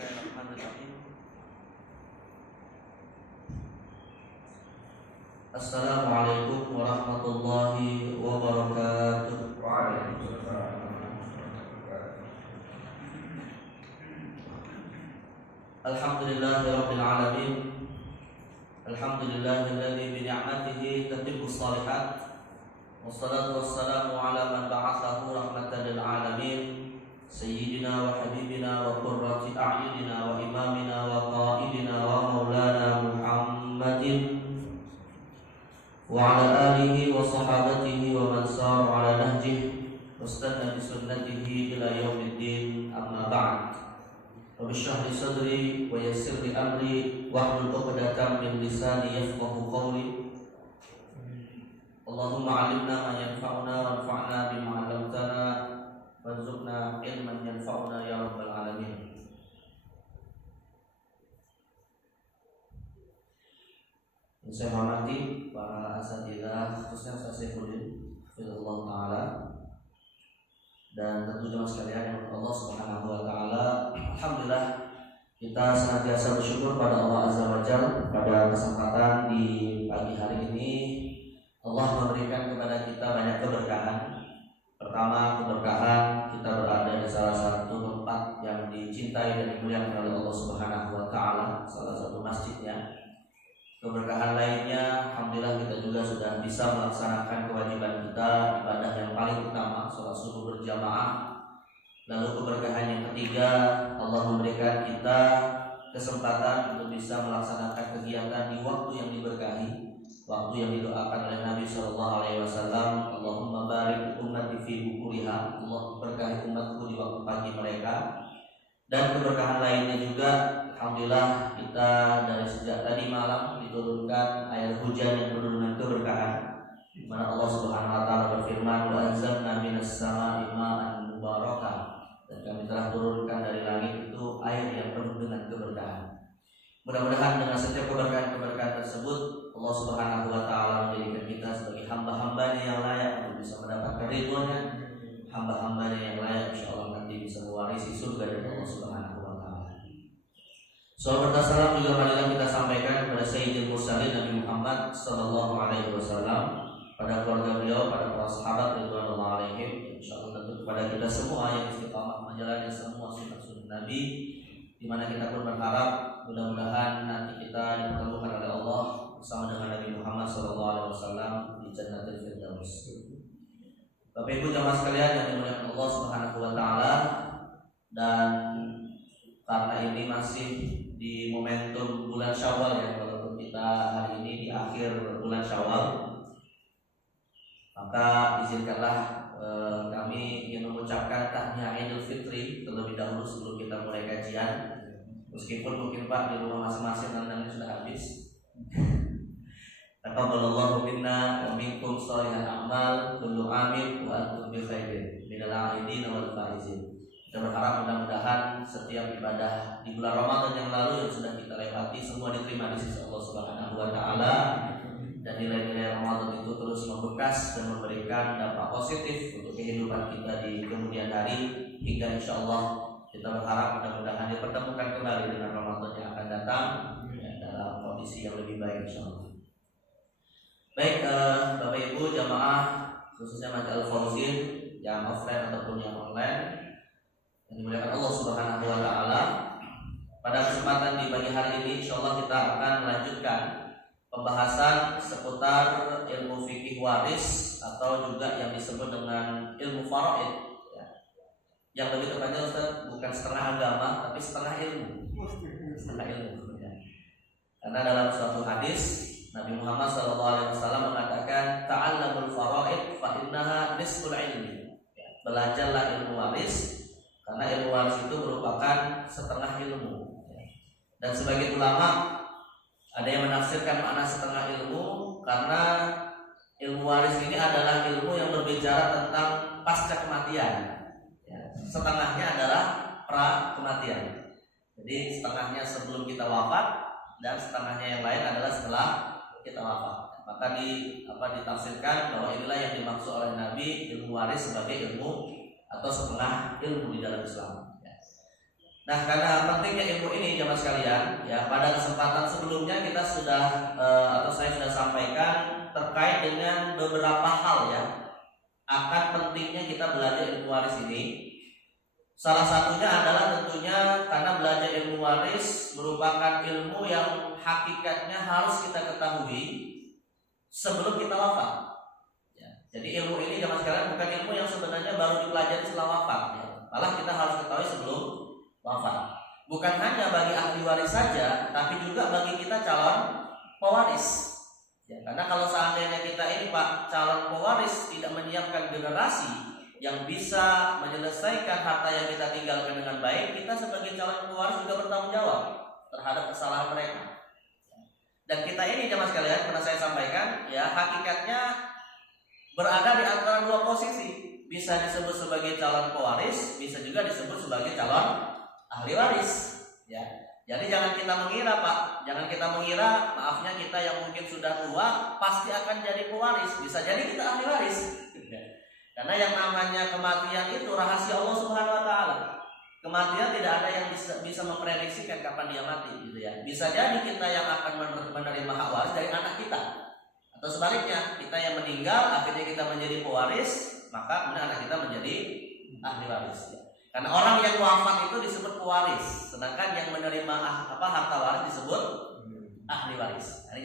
Bismillahirrahmanirrahim. Assalamualaikum warahmatullahi wabarakatuh. Waalaikumsalam. Alhamdulillahirabbil alamin. Alhamdulillahilladzi bi ni'matihi tatimmu shalihat. Wassalatu wassalamu ala man ba'athahu rahmatan lil alamin. Sayyidina wa habibina wa qurrati a'yunina wa imamina wa qaidina wa maulana Muhammadin wa ala alihi wa sahabatihi wa man sara ala nahjihi wastanna bi sunnatihi ila yaumiddin, amma ba'd. Rabbi shrah li sadri wa yassir li amri wahlul 'uqdatam min lisani yafqahu qawli. Allahumma 'allimna ma yanfa'una wanfa'na bima 'allamtana warzuqna ilman yanfa'una ya rabbal alamin. Saya hormati para asatidzah, khususnya Ustaz Saifuddin hafizahullah taala, dan tentu jemaah sekalian yang Allah Subhanahu wa taala. Alhamdulillah kita senantiasa bersyukur pada Allah Azza wa Jalla pada kesempatan di pagi hari ini Allah memberikan kepada kita banyak keberkahan. Pertama, keberkahan kita berada di salah satu tempat yang dicintai dan dimuliakan oleh Allah Subhanahu wa taala, salah satu masjidnya. Keberkahan lainnya, alhamdulillah kita juga sudah bisa melaksanakan kewajiban kita, ibadah yang paling utama, sholat subuh berjamaah. Lalu keberkahan yang ketiga, Allah memberikan kita kesempatan untuk bisa melaksanakan kegiatan di waktu yang diberkahi, waktu yang didoakan oleh Nabi SAW. Allahumma barik ummati fi bukuriha, Allah berkahi umatku di waktu pagi mereka. Dan keberkahan lainnya juga, alhamdulillah kita dari sejak tadi malam diturunkan air hujan yang penuh dengan keberkahan, di mana Allah Subhanahu wa taala berfirman, wa anzalna minas samaa'i ma'an mubarakah, dan kami telah turunkan dari langit itu air yang penuh dengan keberkahan. Mudah-mudahan dengan setiap keberkahan-keberkahan tersebut Allah Subhanahu wa taala menjadikan kita sebagai hamba-hambanya yang layak untuk bisa mendapatkan ridhonya, hamba-hambanya yang layak insyaallah nanti bisa mewarisi surga dari Allah Subhanahu wa taala. Salam salam juga marilah kita sampaikan kepada Sayyidil Mursalin Nabi Muhammad sallallahu alaihi wasallam, pada keluarga beliau, pada para sahabat radhiyallahu alaihim, insyaallah tentu kepada kita semua yang istiqamah menjalani semua sunnah-sunnah Nabi, di mana kita pun berharap mudah-mudahan nanti kita dipertemukan oleh Allah bersama dengan Nabi Muhammad SAW di Jannatul Firdaus. Bapak Ibu jamaah sekalian yang dimuliakan Allah Subhanahu wa taala, dan karena ini masih di momentum bulan Syawal ya, walaupun kita hari ini di akhir bulan Syawal, maka izinkanlah kami ingin mengucapkan tahniah Idul Fitri terlebih dahulu sebelum kita mulai kajian. Meskipun mungkin Pak di rumah masing-masing rendangnya sudah habis. Taqabbalallahu minna wa minkum sholihan a'mal, kullu amin wa antum bi khairin minal a'idin wal faizin. Kita berharap mudah-mudahan setiap ibadah di bulan Ramadan yang lalu yang sudah kita lewati semua diterima di sisi Allah Subhanahu wa taala, dan nilai-nilai Ramadan itu terus membekas dan memberikan dampak positif untuk kehidupan kita di kemudian hari, hingga insyaallah kita berharap mudah-mudahan dipertemukan kembali dengan Ramadan yang akan datang ya, dalam kondisi yang lebih baik insyaallah. Baik, Bapak Ibu jamaah khususnya Majlis Al-Fauzin yang offline ataupun yang online yang dimuliakan Allah Subhanahu wa taala, pada kesempatan di pagi hari ini insyaallah kita akan melanjutkan pembahasan seputar ilmu fikih waris atau juga yang disebut dengan ilmu faraid ya. Yang lebih tepatnya Ustaz, bukan setengah agama tapi setengah ilmu. Setengah ilmu ya. Karena dalam suatu hadis Nabi Muhammad SAW mengatakan ta'allamul faraid fa innaha nisful ilmi ya. Belajarlah ilmu waris karena ilmu waris itu merupakan setengah ilmu ya. Dan sebagian ulama ada yang menafsirkan makna setengah ilmu karena ilmu waris ini adalah ilmu yang berbicara tentang pasca kematian ya. Setengahnya adalah pra kematian. Jadi setengahnya sebelum kita wafat dan setengahnya yang lain adalah setelah kita wafat. Maka ditafsirkan bahwa inilah yang dimaksud oleh Nabi ilmu waris sebagai ilmu atau setengah ilmu di dalam Islam. Nah, karena pentingnya ilmu ini jamaah sekalian, ya pada kesempatan sebelumnya kita sudah atau saya sudah sampaikan terkait dengan beberapa hal ya akan pentingnya kita belajar ilmu waris ini. Salah satunya adalah tentunya karena belajar ilmu waris merupakan ilmu yang hakikatnya harus kita ketahui sebelum kita wafat. Ya, jadi ilmu ini jamaah sekalian bukan ilmu yang sebenarnya baru dipelajari setelah wafat. Ya. Malah kita harus ketahui sebelum wafat. Bukan hanya bagi ahli waris saja, tapi juga bagi kita calon pewaris. Ya, karena kalau seandainya kita ini Pak calon pewaris tidak menyiapkan generasi yang bisa menyelesaikan harta yang kita tinggalkan dengan baik, kita sebagai calon pewaris juga bertanggung jawab terhadap kesalahan mereka. Dan kita ini jemaah sekalian, pernah saya sampaikan, ya hakikatnya berada di antara dua posisi. Bisa disebut sebagai calon pewaris, bisa juga disebut sebagai calon ahli waris. Ya, jadi jangan kita mengira Pak, jangan kita mengira, maafnya kita yang mungkin sudah tua pasti akan jadi pewaris. Bisa jadi kita ahli waris. Karena yang namanya kematian itu rahasia Allah Subhanahu wa taala. Kematian tidak ada yang bisa memprediksikan kapan dia mati gitu ya. Bisa jadi kita yang akan menerima hak waris dari anak kita. Atau sebaliknya, kita yang meninggal akhirnya kita menjadi pewaris, maka kemudian anak kita menjadi ahli waris ya. Karena orang yang wafat itu disebut pewaris, sedangkan yang menerima harta waris disebut ahli waris. Jadi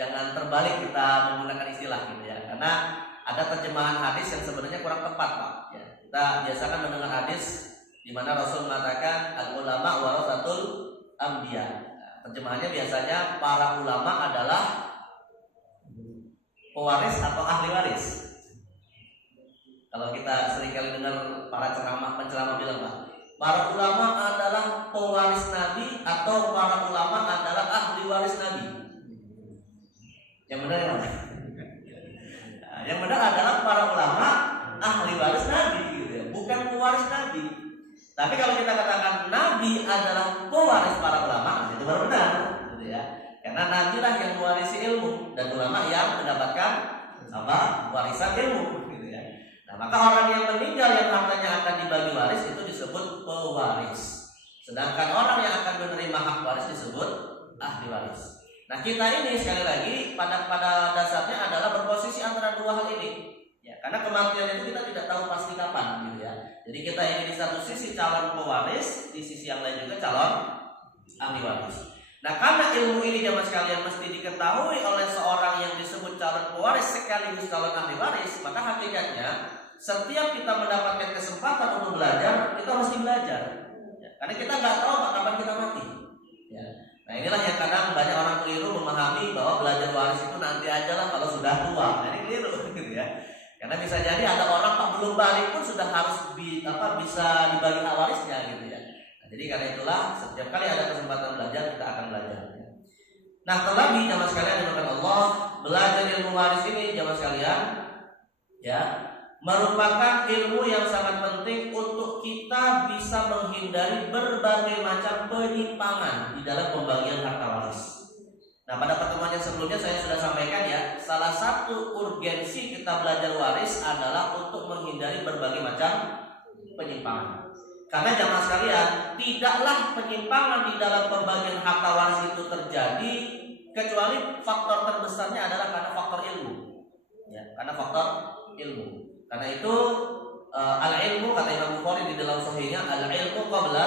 jangan terbalik kita menggunakan istilah gitu ya. Karena ada terjemahan hadis yang sebenarnya kurang tepat Pak. Ya, kita biasakan mendengar hadis di mana Rasul mengatakan al-ulama warasatul anbiya. Nah, terjemahannya biasanya para ulama adalah pewaris atau ahli waris. Kalau kita seringkali dengar para penceramah bilang Pak, para ulama adalah pewaris Nabi atau para ulama adalah ahli waris Nabi. Yang benar ya Pak? Yang benar adalah para ulama ahli waris Nabi gitu ya, bukan pewaris Nabi. Tapi kalau kita katakan Nabi adalah pewaris para ulama, itu baru benar gitu ya. Karena Nabi lah yang mewarisi ilmu dan ulama yang mendapatkan warisan ilmu gitu ya. Nah, maka orang yang meninggal yang hartanya akan dibagi waris itu disebut pewaris. Sedangkan orang yang akan menerima hak waris disebut ahli waris. Nah, kita ini sekali lagi pada dasarnya adalah berposisi antara dua hal ini. Ya, karena kematian itu kita tidak tahu pasti kapan gitu ya. Jadi kita ini di satu sisi calon pewaris, di sisi yang lain juga calon ahli waris. Nah, karena ilmu ini jamaah sekalian mesti diketahui oleh seorang yang disebut calon pewaris sekaligus calon ahli waris, maka hakikatnya setiap kita mendapatkan kesempatan untuk belajar, kita mesti belajar. Ya, karena kita nggak tahu kapan kita mati. Ya. Nah, inilah yang kadang banyak orang keliru memahami bahwa belajar waris itu nanti aja lah kalau sudah tua. Nah, ini keliru gitu ya. Karena bisa jadi ada orang Pak belum balik pun sudah harus bisa dibagi hak warisnya gitu ya. Nah, jadi karena itulah setiap kali ada kesempatan belajar kita akan belajar. Nah, terlebih jamaah sekalian dimakan Allah, belajar ilmu waris ini jamaah sekalian ya merupakan ilmu yang sangat penting untuk kita bisa menghindari berbagai macam penyimpangan di dalam pembagian harta waris. Nah, pada pertemuan yang sebelumnya saya sudah sampaikan ya, salah satu urgensi kita belajar waris adalah untuk menghindari berbagai macam penyimpangan. Karena jamaah sekalian, tidaklah penyimpangan di dalam pembagian harta waris itu terjadi kecuali faktor terbesarnya adalah karena faktor ilmu. Ya, karena faktor ilmu. Karena itu al-ilmu kata Imam Bukhari di dalam sahihnya, al-ilmu qabla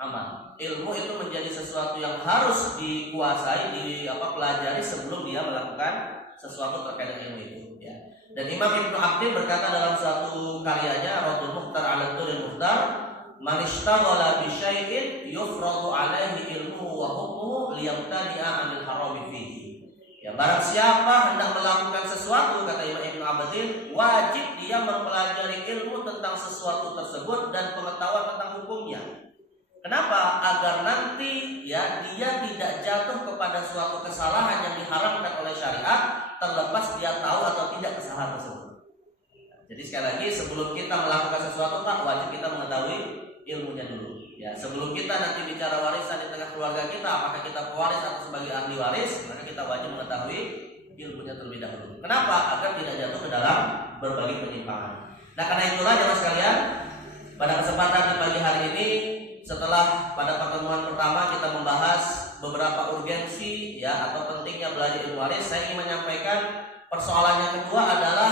amal. Ilmu itu menjadi sesuatu yang harus dikuasai, pelajari sebelum dia melakukan sesuatu terkait dengan ilmu itu. Ya. Dan Imam Ibnu Abdin berkata dalam suatu karyanya Radul Mukhtar ala Tudul Mukhtar, man ishtaghala bi syai'in yufradu alaihi ilmuhu wa hukmuhu liyamtani'a 'anil harami fihi. Ya, barang siapa hendak melakukan sesuatu kata Imam Ibnu Abdin, wajib dia mempelajari ilmu tentang sesuatu tersebut dan pengetahuan tentang hukumnya. Kenapa? Agar nanti ya dia tidak jatuh kepada suatu kesalahan yang diharamkan oleh syariat, terlepas dia tahu atau tidak kesalahan tersebut. Jadi sekali lagi sebelum kita melakukan sesuatu Pak, wajib kita mengetahui ilmunya dulu. Ya, sebelum kita nanti bicara warisan di tengah keluarga kita, apakah kita pewaris atau sebagai ahli waris, maka kita wajib mengetahui ilmunya terlebih dahulu. Kenapa? Agar tidak jatuh ke dalam berbagai penyimpangan. Nah, karena itulah jemaah sekalian, pada kesempatan di pagi hari ini setelah pada pertemuan pertama kita membahas beberapa urgensi ya atau pentingnya belajar ilmu waris, saya ingin menyampaikan persoalan yang kedua adalah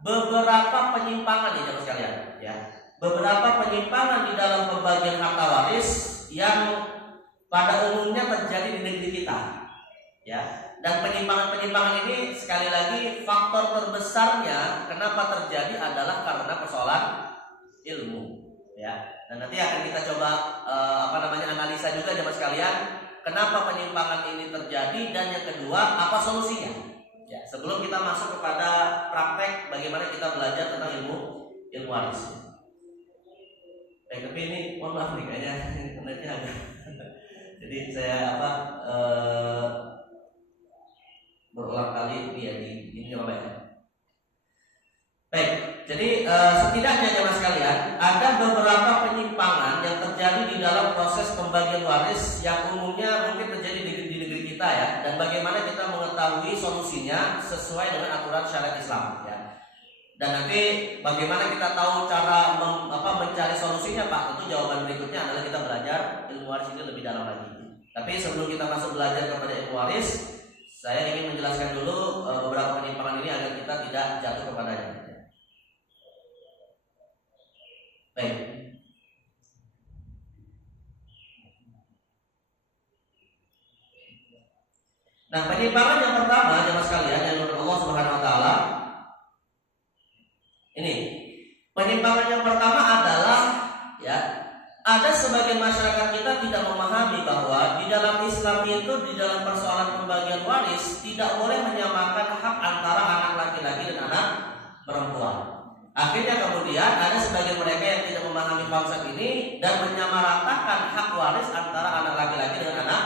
beberapa penyimpangan nih jemaah sekalian ya. Beberapa penyimpangan di dalam pembagian harta waris yang pada umumnya terjadi di negeri kita ya. Dan penyimpangan-penyimpangan ini sekali lagi faktor terbesarnya kenapa terjadi adalah karena persoalan ilmu ya. Dan nanti akan kita coba analisa juga jemaah sekalian, kenapa penyimpangan ini terjadi dan yang kedua apa solusinya. Ya, sebelum kita masuk kepada praktek bagaimana kita belajar tentang ilmu waris. Tapi ini mohon maaf nih kayaknya internetnya agak. Jadi saya berulang kali ya ini coba ya. Baik, jadi setidaknya jemaah sekalian ada beberapa penyimpangan yang terjadi di dalam proses pembagian waris yang umumnya mungkin terjadi di negeri kita ya, dan bagaimana kita mengetahui solusinya sesuai dengan aturan syariat Islam ya. Dan nanti bagaimana kita tahu cara mencari solusinya Pak? Tentu jawaban berikutnya adalah kita belajar ilmu waris ini lebih dalam lagi. Tapi sebelum kita masuk belajar kepada ilmu waris, saya ingin menjelaskan dulu beberapa penyimpangan ini agar kita tidak jatuh kepadanya. Baik. Nah, penyimpangan yang pertama jemaah sekalian yang menurut Allah Subhanahu wa taala ini. Penyimpangan yang pertama adalah ya, ada sebagian masyarakat kita tidak memahami bahwa di dalam Islam itu di dalam persoalan pembagian waris tidak boleh menyamakan hak antara anak laki-laki dan anak perempuan. Akhirnya kemudian ada sebagian mereka yang tidak memahami konsep ini dan menyamaratakan hak waris antara anak laki-laki dengan anak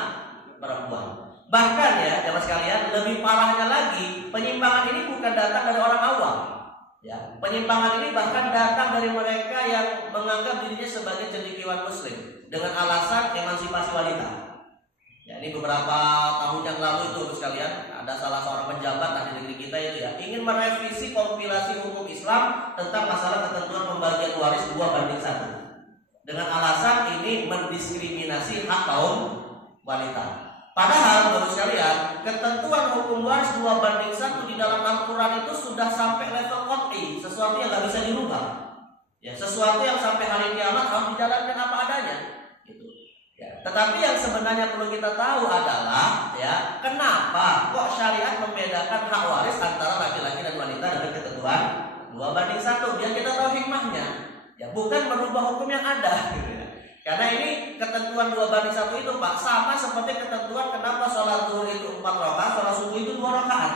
perempuan. Bahkan ya, jemaah sekalian, lebih parahnya lagi, penyimpangan ini bukan datang dari orang awam. Ya, penyimpangan ini bahkan datang dari mereka yang menganggap dirinya sebagai cendekiawan muslim dengan alasan emansipasi wanita. Ya, ini beberapa tahun yang lalu itu sekalian ada salah seorang pejabat di negeri kita itu ya ingin merevisi kompilasi hukum Islam tentang masalah ketentuan pembagian waris 2:1 dengan alasan ini mendiskriminasi hak kaum wanita. Padahal baru sekalian ketentuan hukum waris 2:1 di dalam Al-Quran itu sudah sampai level qat'i, sesuatu yang nggak bisa dirubah. Ya, sesuatu yang sampai hari kiamat harus dijalankan apa adanya. Tetapi yang sebenarnya perlu kita tahu adalah ya, kenapa kok syariat membedakan hak waris antara laki-laki dan wanita dengan ketentuan 2:1? Biar kita tahu hikmahnya. Ya, bukan merubah hukum yang ada gitu ya. Karena ini ketentuan 2:1 itu Pak sama seperti ketentuan kenapa sholat zuhur itu 4 rakaat, sholat subuh itu 2 rakaat.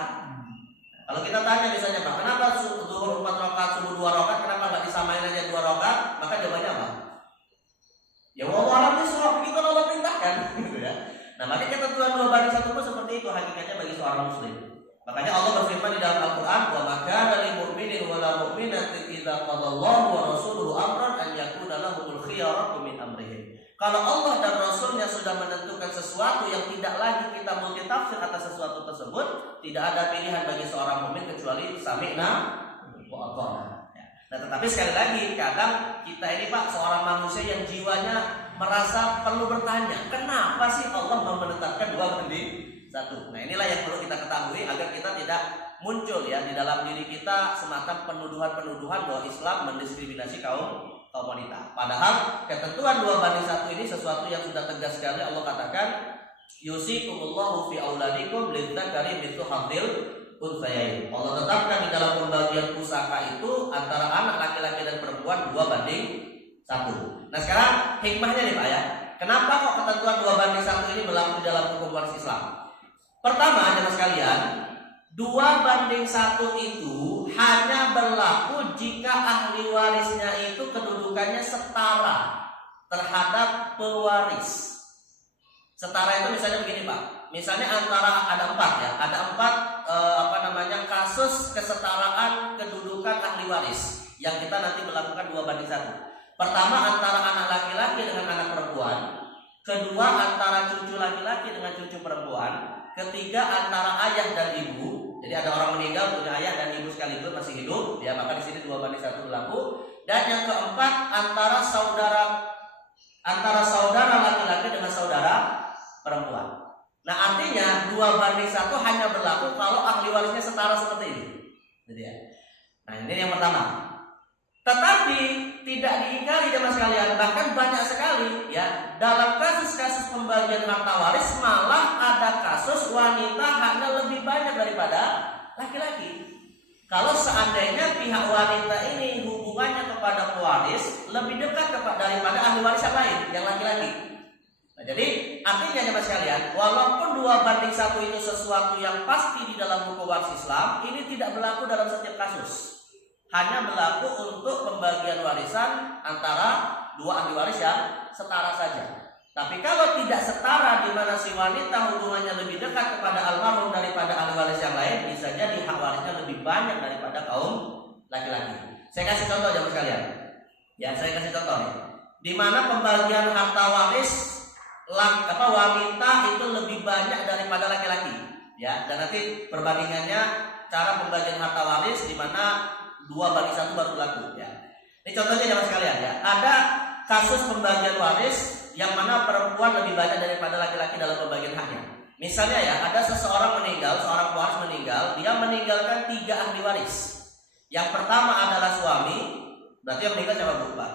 Kalau kita tanya misalnya Pak, kenapa zuhur 4 rakaat, subuh 2 rakaat, kenapa nggak disamain aja 2 rakaat? Maka jawabannya apa? Ya Allah alam bishawab, begitu Allah perintahkan gitu ya. Nah, maka ketentuan 2:1 itu seperti itu hakikatnya bagi seorang muslim. Makanya Allah berfirman di dalam Al-Qur'an, "Wa ma kana lil mu'minin wa la mu'minatin idza qadallahu wa rasuluhu amran an yakuna lahumul khiyaratu min amrihim." Kalau Allah dan Rasulnya sudah menentukan sesuatu yang tidak lagi kita multitafsir atas sesuatu tersebut, tidak ada pilihan bagi seorang mukmin kecuali sami'na wa ata'na. Nah, tetapi sekali lagi kadang kita ini Pak seorang manusia yang jiwanya merasa perlu bertanya, kenapa sih Allah menetapkan 2:1? Nah, inilah yang perlu kita ketahui agar kita tidak muncul ya di dalam diri kita semacam penuduhan-penuduhan bahwa Islam mendiskriminasi kaum wanita. Padahal ketentuan 2:1 ini sesuatu yang sudah tegas sekali. Allah katakan, yusikumullahu fi auladikum lidzakari mithlu hadzil unsayain. Allah tetapkan di dalam pembagian pusaka itu antara anak laki-laki dan perempuan 2:1. Nah, sekarang hikmahnya nih Pak ya. Kenapa kok ketentuan 2:1 ini berlaku di dalam hukum waris Islam? Pertama, jemaah sekalian, 2:1 itu hanya berlaku jika ahli warisnya itu kedudukannya setara terhadap pewaris. Setara itu misalnya begini Pak. Misalnya antara ada 4 ya, ada 4 kasus kesetaraan kedudukan ahli waris yang kita nanti melakukan 2:1. Pertama antara anak laki-laki dengan anak perempuan, kedua antara cucu laki-laki dengan cucu perempuan, ketiga antara ayah dan ibu. Jadi ada orang meninggal punya ayah dan ibu sekaligus masih hidup, ya maka di sini 2:1 berlaku. Dan yang keempat antara Nah, ini yang pertama. Tetapi tidak diingkari jemaah sekalian, bahkan banyak sekali ya dalam kasus-kasus pembagian harta waris malah ada kasus wanita haknya lebih banyak daripada laki-laki. Kalau seandainya pihak wanita ini hubungannya kepada pewaris lebih dekat daripada ahli waris yang lain, yang laki-laki. Nah, jadi artinya jemaah sekalian, walaupun 2:1 itu sesuatu yang pasti di dalam hukum waris Islam, ini tidak berlaku dalam setiap kasus. Hanya berlaku untuk pembagian warisan antara dua ahli waris yang setara saja. Tapi kalau tidak setara, di mana si wanita hubungannya lebih dekat kepada almarhum daripada ahli waris yang lain, bisa jadi hak warisnya lebih banyak daripada kaum laki-laki. Saya kasih contoh jemaah sekalian. Ya, saya kasih contoh nih. Di mana pembagian harta waris wanita itu lebih banyak daripada laki-laki. Ya, dan nanti perbandingannya cara pembagian harta waris di mana 2:1 baru berlaku ya. Ini contohnya jemaah sekalian ya. Ada kasus pembagian waris yang mana perempuan lebih banyak daripada laki-laki dalam pembagian haknya. Misalnya ya, ada seseorang meninggal, seorang pewaris meninggal, dia meninggalkan 3 ahli waris. Yang pertama adalah suami, berarti yang meninggal siapa Bu? Pak?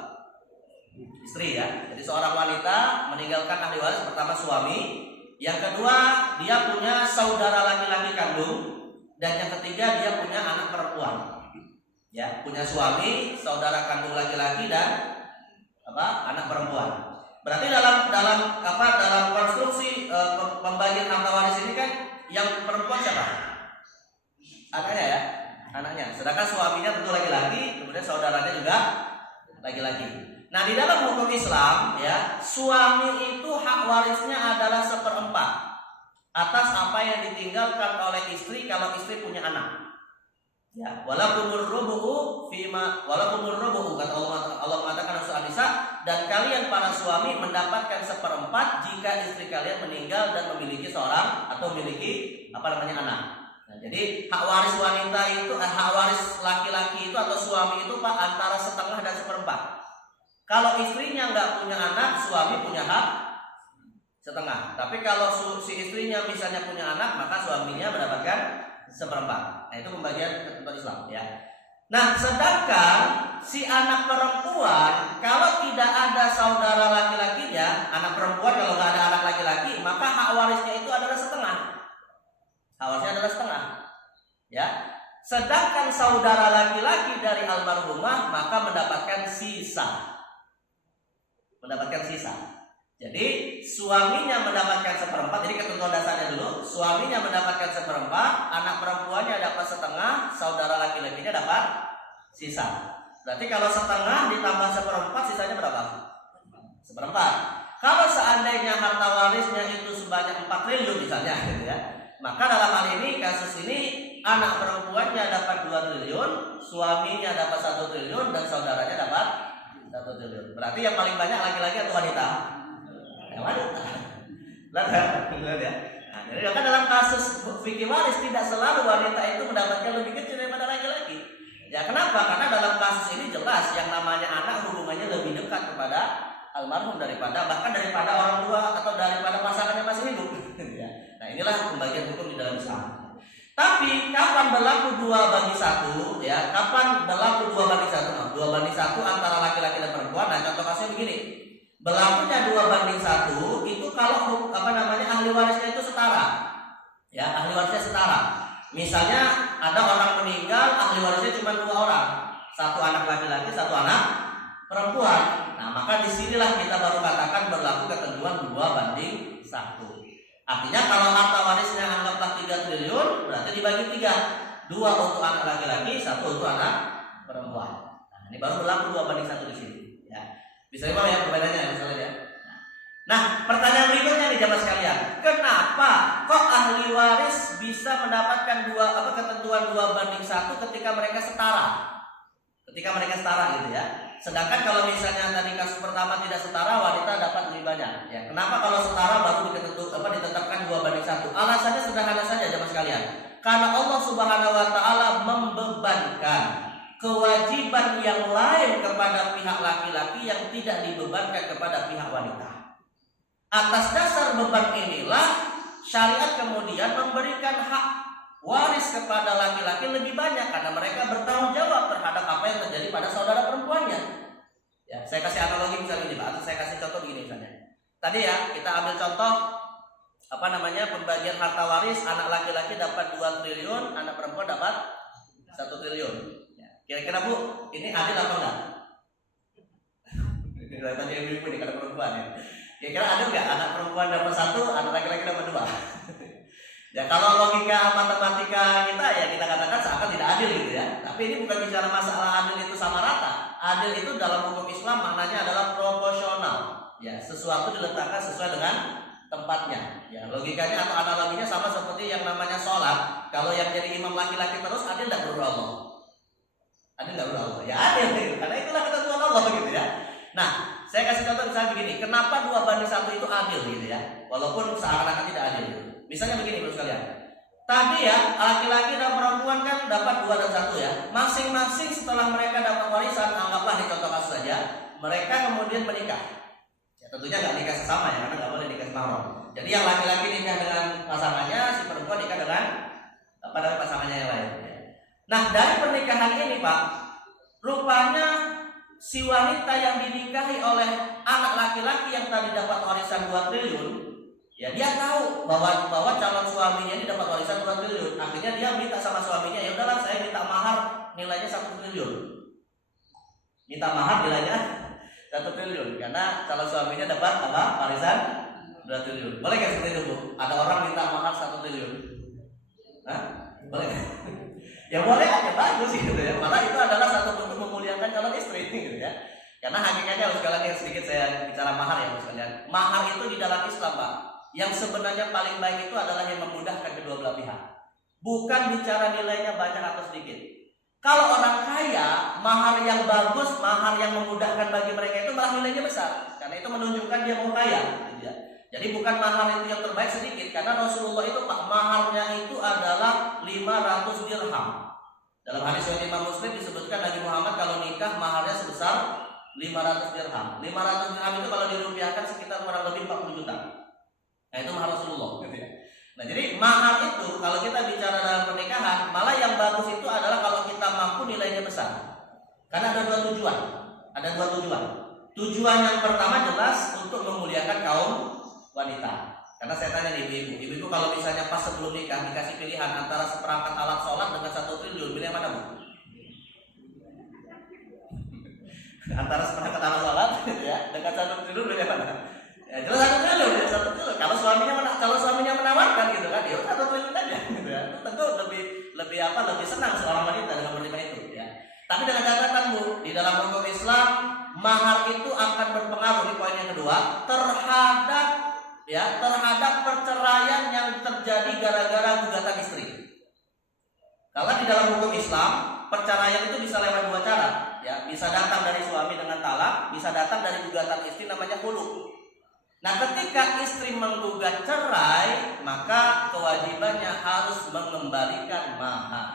Istri ya. Jadi seorang wanita meninggalkan ahli waris, pertama suami, yang kedua dia punya saudara laki-laki kandung, dan yang ketiga dia punya anak perempuan. Ya, punya suami, saudara kandung laki-laki dan anak perempuan. Berarti dalam konstruksi pembagian harta waris ini kan yang perempuan siapa? Anaknya ya, anaknya. Sedangkan suaminya tentu laki-laki, kemudian saudaranya juga laki-laki. Nah, di dalam hukum Islam ya, suami itu hak warisnya adalah 1/4 atas apa yang ditinggalkan oleh istri kalau istri punya anak. Ya, walakumur rubu'u kata Allah mengatakan surah An-Nisa, dan kalian para suami mendapatkan 1/4 jika istri kalian meninggal dan memiliki seorang atau memiliki anak. Nah, jadi hak waris wanita itu hak waris laki-laki itu atau suami itu Pak antara 1/2 dan 1/4. Kalau istrinya nggak punya anak, suami punya hak 1/2. Tapi kalau si istrinya misalnya punya anak, maka suaminya mendapatkan 1/4. Nah, itu pembagian ketentuan Islam ya. Nah, sedangkan si anak perempuan kalau tidak ada saudara laki-lakinya, anak perempuan kalau nggak ada anak laki-laki, maka hak warisnya itu adalah 1/2. Hak warisnya adalah 1/2. Ya. Sedangkan saudara laki-laki dari almarhumah maka mendapatkan sisa. Jadi suaminya mendapatkan 1/4. Jadi ketentuan dasarnya dulu, suaminya mendapatkan 1/4, anak perempuannya dapat 1/2, saudara laki-lakinya dapat sisa. Berarti kalau 1/2 ditambah 1/4, sisanya berapa? 1/4. Kalau seandainya harta warisnya itu sebanyak 4 triliun misalnya, gitu ya, maka dalam hal ini kasus ini anak perempuannya dapat 2 triliun, suaminya dapat 1 triliun, dan saudaranya dapat 1 triliun. Berarti yang paling banyak laki-laki atau wanita? Wanita. Lihat ya. Nah, jadi kan dalam kasus fikih waris tidak selalu wanita itu mendapatkan lebih kecil daripada laki-laki. Ya, kenapa? Karena dalam kasus ini jelas yang namanya anak hubungannya lebih dekat kepada almarhum bahkan daripada orang tua atau daripada pasangan yang masih hidup. Ya. Nah, inilah pembagian hukum di dalam Islam. Tapi kapan berlaku 2/1? Ya, kapan berlaku 2/1? 2/1 antara laki-laki dan perempuan. Nah, contoh kasusnya begini. Berlakunya 2/1 itu kalau ahli warisnya itu setara. Ya, ahli warisnya setara. Misalnya ada orang meninggal, ahli warisnya cuma 2 orang. 1 anak laki-laki, 1 anak perempuan. Nah, maka disinilah kita baru katakan berlaku ketentuan 2/1. Artinya kalau harta warisnya anggaplah 3 triliun, berarti dibagi 3. 2 untuk anak laki-laki, 1 untuk anak perempuan. Nah, ini baru berlaku 2/1 di sini. Ya. Bisa dipahami ya perbedaannya misalnya ya. Nah, pertanyaan berikutnya nih jamaah sekalian, kenapa kok ahli waris bisa mendapatkan ketentuan 2/1 ketika mereka setara? Gitu ya. Sedangkan kalau misalnya tadi kasus pertama tidak setara, wanita dapat lebih banyak. Ya, kenapa kalau setara baru ditetapkan 2/1? Alasannya sederhana saja jamaah sekalian. Karena Allah Subhanahu wa taala membebankan kewajiban yang lain kepada pihak laki-laki yang tidak dibebankan kepada pihak wanita. Atas dasar beban inilah syariat kemudian memberikan hak waris kepada laki-laki lebih banyak karena mereka bertanggung jawab terhadap apa yang terjadi pada saudara perempuannya. Ya, saya kasih analogi misalnya ini Pak, atau saya kasih contoh begini misalnya. Tadi ya kita ambil contoh pembagian harta waris, anak laki-laki dapat 2 triliun, anak perempuan dapat 1 triliun. Ya, kira-kira Bu, ini adil apa enggak? Tadi ibu nih karena perempuan ya. Kira-kira adil nggak? Anak perempuan dapat 1, anak laki-laki dapat 2. Ya kalau logika matematika kita ya kita katakan seakan tidak adil gitu ya. Tapi ini bukan bicara masalah adil itu sama rata. Adil itu dalam hukum Islam maknanya adalah proporsional. Ya, sesuatu diletakkan sesuai dengan tempatnya. Ya, logikanya atau analoginya sama seperti yang namanya sholat. Kalau yang jadi imam laki-laki terus adil tidak menurut Allah? Adil tidak menurut Allah? Ya adil gitu. Karena itulah ketentuan Allah gitu ya. Nah, saya kasih contoh misalnya begini. Kenapa 2:1 itu adil gitu ya? Walaupun seakan-akan tidak adil gitu. Misalnya begini Bapak sekalian. Tadi ya laki-laki dan perempuan kan dapat 2 dan 1 ya. Masing-masing setelah mereka dapat warisan, anggaplah di contoh kasus saja, mereka kemudian menikah. Ya, tentunya nggak nikah sesama ya, karena nggak boleh nikah mahram. Jadi yang laki-laki nikah dengan pasangannya, si perempuan nikah dengan pasangannya yang lain. Nah dari pernikahan ini Pak, rupanya si wanita yang dinikahi oleh anak laki-laki yang tadi dapat warisan 2 triliun, ya dia tahu bahwa calon suaminya ini dapat warisan 2 triliun. Akhirnya dia minta sama suaminya, ya udahlah saya minta mahar nilainya 1 triliun. Minta mahar nilainya 1 triliun karena calon suaminya dapat apa? Warisan 2 triliun. Boleh nggak seperti itu Bu? Ada orang minta mahar 1 triliun. Hah? Boleh nggak? Ya boleh aja, bagus gitu ya. Malah itu adalah satu bentuk memuliakan calon istri gitu ya. Karena hakikatnya harus sekalian sedikit saya bicara mahar ya harus sekalian. Mahar itu di dalam Islam Pak, yang sebenarnya paling baik itu adalah yang memudahkan kedua belah pihak. Bukan bicara nilainya banyak atau sedikit. Kalau orang kaya, mahar yang bagus, mahar yang memudahkan bagi mereka itu malah nilainya besar. Karena itu menunjukkan dia mau kaya gitu ya. Jadi bukan mahar itu yang terbaik sedikit, karena Rasulullah itu Pak, maharnya itu adalah 500 dirham. Dalam hadis riwayat Imam Muslim disebutkan Nabi Muhammad kalau nikah maharnya sebesar 500 dirham. 500 dirham itu kalau dirupiahkan sekitar kurang lebih 40 juta. Nah itu mahar Rasulullah gitu ya. Nah jadi mahar itu kalau kita bicara dalam pernikahan, malah yang bagus itu adalah kalau kita mampu nilainya besar. Karena ada 2 tujuan. Ada 2 tujuan. Tujuan yang pertama jelas untuk memuliakan kaum wanita. Karena saya tanya nih ibu-ibu kalau misalnya pas sebelum nikah dikasih pilihan antara seperangkat alat sholat dengan 1 triliun, pilih yang mana Bu? Antara seperangkat alat sholat ya dengan 1 triliun pilih yang mana? Ya jelas 1 triliun ya, 1 triliun. Kalau suaminya menawarkan gitu kan, ya 1 triliun aja gitu ya. Tentu lebih senang seorang wanita dengan menerima itu ya. Tapi dengan catatan Bu, di dalam hukum Islam mahar itu akan berpengaruh di poin yang kedua terhadap perceraian yang terjadi gara-gara gugatan istri. Kalau di dalam hukum Islam, perceraian itu bisa lewat 2 cara, ya, bisa datang dari suami dengan talak, bisa datang dari gugatan istri namanya khulu. Nah, ketika istri menggugat cerai, maka kewajibannya harus mengembalikan mahar.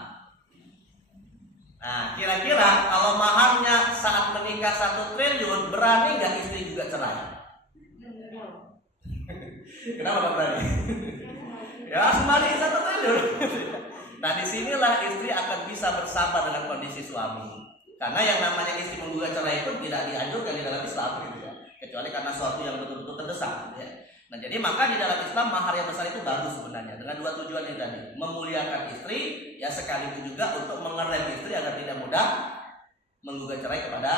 Nah, kira-kira kalau maharnya saat menikah 1 triliun, berani nggak istri juga cerai? Kenapa nggak berani? Ya kembali 1 triliun. Nah disinilah istri akan bisa bersabar dengan kondisi suami. Karena yang namanya istri menggugat cerai itu tidak dianjurkan di dalam Islam gitu ya. Kecuali karena suatu yang betul-betul terdesak ya. Nah jadi maka di dalam Islam mahar yang besar itu bagus sebenarnya dengan 2 tujuan ini tadi. Memuliakan istri ya sekaligus juga untuk mengerem istri agar tidak mudah menggugat cerai kepada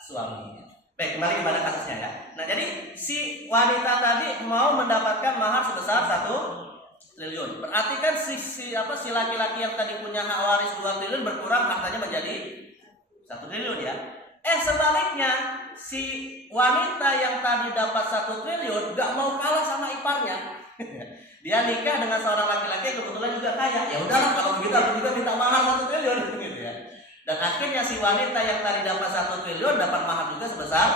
suaminya. Baik, kembali kepada kasusnya ya. Nah, jadi si wanita tadi mau mendapatkan mahar sebesar 1 triliun. Berarti kan si laki-laki yang tadi punya hak waris 2 triliun berkurang hartanya menjadi 1 triliun ya. Sebaliknya si wanita yang tadi dapat 1 triliun gak mau kalah sama iparnya. Dia nikah dengan seorang laki-laki yang kebetulan juga kaya. Ya udahlah kalau begitu aku juga minta mahar 1 triliun gitu ya. Dan akhirnya si wanita yang tadi dapat 1 triliun dapat mahar juga sebesar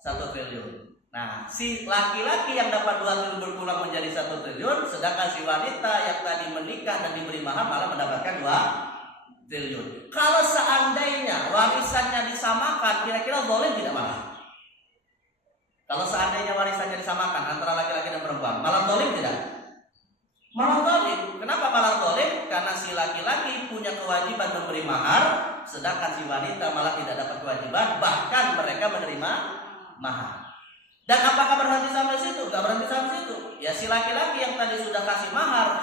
1 triliun. Nah, si laki-laki yang dapat 2 triliun berkurang menjadi 1 triliun, sedangkan si wanita yang tadi menikah dan diberi mahar malah mendapatkan 2 triliun. Kalau seandainya warisannya disamakan, kira-kira boleh tidak malah? Kalau seandainya warisannya disamakan antara laki-laki dan perempuan, malah zalim tidak? Malah zalim. Kenapa malah zalim? memberi mahar, sedangkan si wanita malah tidak dapat kewajiban, bahkan mereka menerima mahar. Dan apakah berhenti sampai situ? Gak berhenti sampai situ. Ya si laki-laki yang tadi sudah kasih mahar,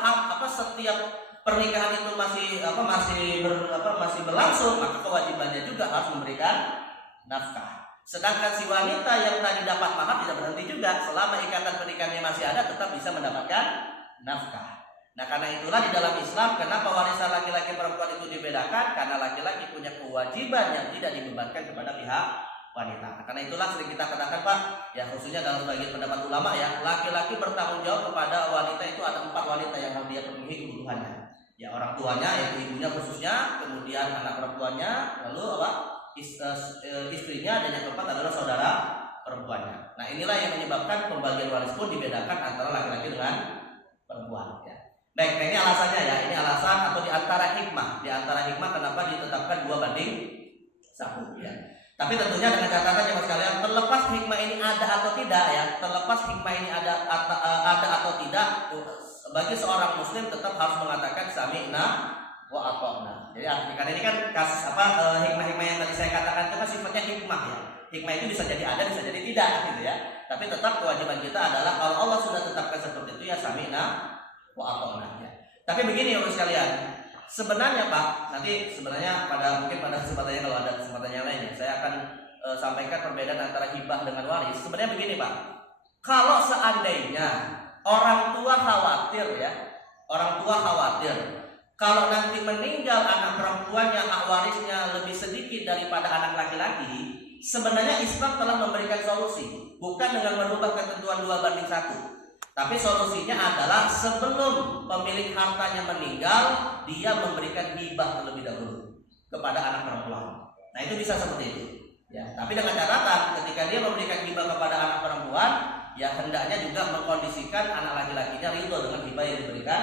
setiap pernikahan itu masih berlangsung, maka kewajibannya juga harus memberikan nafkah. Sedangkan si wanita yang tadi dapat mahar tidak berhenti juga, selama ikatan pernikahannya masih ada tetap bisa mendapatkan nafkah. Nah karena itulah di dalam Islam kenapa warisan laki-laki perempuan itu dibedakan, karena laki-laki punya kewajiban yang tidak dibebankan kepada pihak wanita. Nah, karena itulah sering kita katakan Pak, ya khususnya dalam sebagian pendapat ulama ya, laki-laki bertanggung jawab kepada wanita itu ada 4 wanita yang harus dia penuhi kebutuhannya. Ya orang tuanya, yaitu ibunya khususnya, kemudian anak perempuannya, lalu istrinya, dan yang keempat adalah saudara perempuannya. Nah inilah yang menyebabkan pembagian waris pun dibedakan antara laki-laki dengan perempuan. Ya. Baik, nah ini alasannya ya, ini alasan atau diantara hikmah kenapa ditetapkan 2:1 ya. Tapi tentunya dengan catatan ya sekalian, terlepas hikmah ini ada atau tidak ya, atau tidak, bagi seorang muslim tetap harus mengatakan sami'na wa ata'na. Jadi karena ini kan kasus hikmah-hikmah yang tadi saya katakan itu kan sifatnya hikmah ya. Hikmah itu bisa jadi ada, bisa jadi tidak gitu ya. Tapi tetap kewajiban kita adalah kalau Allah sudah tetapkan seperti itu ya sami'na wa ata'na ya. Tapi begini ya sekalian, sebenarnya Pak, nanti sebenarnya mungkin pada kesempatannya kalau ada kesempatannya lainnya, saya akan sampaikan perbedaan antara hibah dengan waris. Sebenarnya begini Pak, kalau seandainya orang tua khawatir kalau nanti meninggal anak perempuannya hak warisnya lebih sedikit daripada anak laki-laki, sebenarnya Islam telah memberikan solusi, bukan dengan merubah ketentuan 2:1. Tapi solusinya adalah sebelum pemilik hartanya meninggal, dia memberikan hibah terlebih dahulu kepada anak perempuan. Nah itu bisa seperti itu. Ya, tapi dengan catatan ketika dia memberikan hibah kepada anak perempuan, ya hendaknya juga mengkondisikan anak laki-lakinya ridho dengan hibah yang diberikan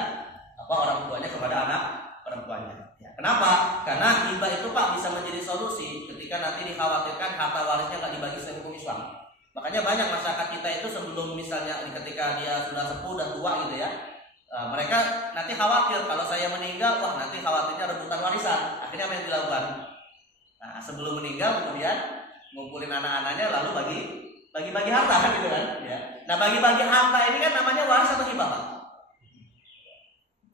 orang tuanya kepada anak perempuannya. Ya, kenapa? Karena hibah itu Pak bisa menjadi solusi ketika nanti dikhawatirkan harta warisnya nggak dibagi sesuai hukum Islam. Makanya banyak masyarakat kita itu sebelum misalnya ketika dia sudah sepuh dan tua gitu ya, mereka nanti khawatir kalau saya meninggal, wah nanti khawatirnya rebutan warisan. Akhirnya apa yang dilakukan? Nah sebelum meninggal kemudian ngumpulin anak-anaknya lalu bagi harta gitu kan? Ya. Nah bagi harta ini kan namanya waris atau hibah Pak?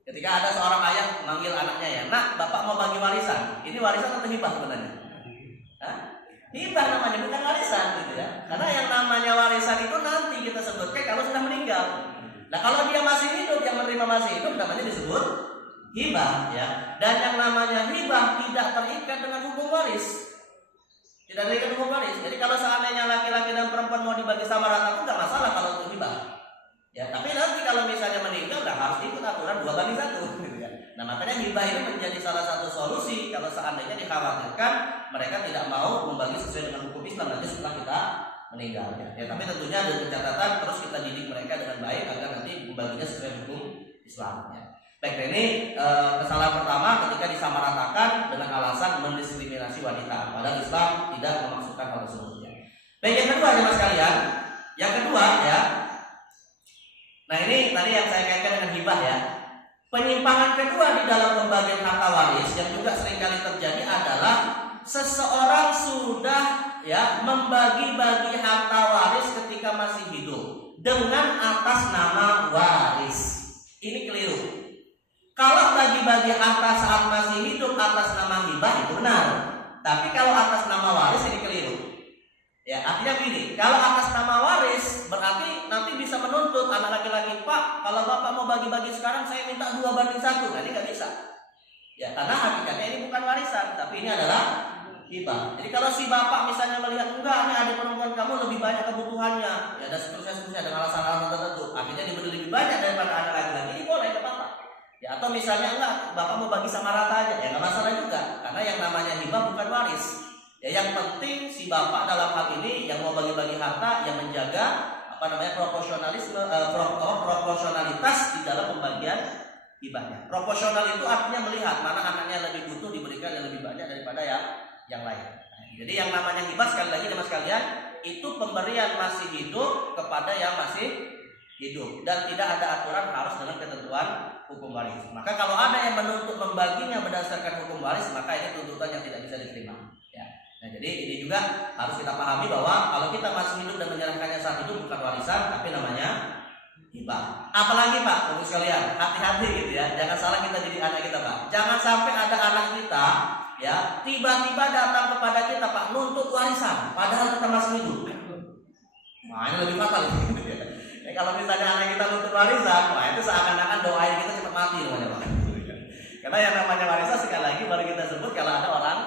Ketika ada seorang ayah memanggil anaknya ya, nak bapak mau bagi warisan, ini warisan atau hibah sebenarnya? Hah? Hibah namanya, bukan warisan gitu ya. Karena yang namanya warisan itu nanti kita sebutkan kalau sudah meninggal. Nah kalau dia masih hidup, yang menerima masih hidup namanya disebut hibah ya. Dan yang namanya hibah tidak terikat dengan hukum waris. Tidak terikat hukum waris. Jadi kalau seandainya laki-laki dan perempuan mau dibagi sama rata pun tidak masalah kalau untuk hibah. Ya, tapi nanti kalau misalnya meninggal udah harus ikut aturan 2:1 gitu ya. Nah, makanya hibah ini menjadi salah satu solusi kalau seandainya dikhawatirkan mereka tidak mau membagi sesuai dengan hukum Islam nanti setelah kita meninggal ya. Ya, tapi tentunya dengan catatan terus kita didik mereka dengan baik agar nanti membaginya sesuai hukum Islam ya. Baik, ini kesalahan pertama ketika disamaratakan dengan alasan mendiskriminasi wanita. Padahal Islam tidak memaksudkan hal tersebut ya. Baik, yang kedua jemaah sekalian, yang kedua ya. Nah ini tadi yang saya kaitkan dengan hibah ya. Penyimpangan kedua di dalam pembagian harta waris yang juga seringkali terjadi adalah seseorang sudah ya membagi-bagi harta waris ketika masih hidup dengan atas nama waris. Ini keliru. Kalau bagi-bagi harta saat masih hidup atas nama hibah itu benar. Tapi kalau atas nama waris ini keliru. Ya, artinya begini, kalau atas nama waris berarti nanti bisa menuntut anak laki-laki, Pak, kalau bapak mau bagi-bagi sekarang saya minta 2:1. Nah ini nggak bisa. Ya, karena hakikatnya ini bukan warisan, tapi ini adalah hibah. Jadi kalau si bapak misalnya melihat enggak, ini adik perempuan kamu lebih banyak kebutuhannya, ya dan seterusnya dengan alasan-alasan tertentu, akhirnya diberi lebih banyak daripada anak laki-laki, ini boleh nggak apa-apa. Ya, atau misalnya enggak, bapak mau bagi sama rata aja, ya nggak masalah juga, karena yang namanya hibah bukan waris. Ya, yang penting si bapak dalam hal ini yang mau bagi-bagi harta yang menjaga proporsionalitas di dalam pembagian hibahnya. Proporsional itu artinya melihat mana anaknya lebih butuh diberikan yang lebih banyak daripada yang lain. Nah, jadi yang namanya hibah sekali lagi jemaah sekalian itu pemberian masih hidup kepada yang masih hidup dan tidak ada aturan harus dengan ketentuan hukum waris. Maka kalau ada yang menuntut membaginya berdasarkan hukum waris, maka ini tuntutan yang tidak bisa diterima. Ya. Nah, jadi ini juga harus kita pahami bahwa kalau kita masih hidup dan menyerahkannya saat itu bukan warisan, tapi namanya hibah. Apalagi Pak, Bapak sekalian, hati-hati gitu ya. Jangan salah kita jadi anak kita Pak. Jangan sampai ada anak kita ya tiba-tiba datang kepada kita Pak nuntut warisan, padahal kita masih hidup. Nah, ini lebih fatal. Ya, kalau misalnya anak kita nuntut warisan, wah itu seakan-akan doain kita cepat mati namanya Pak. Karena yang namanya warisan sekali lagi baru kita sebut kalau ada orang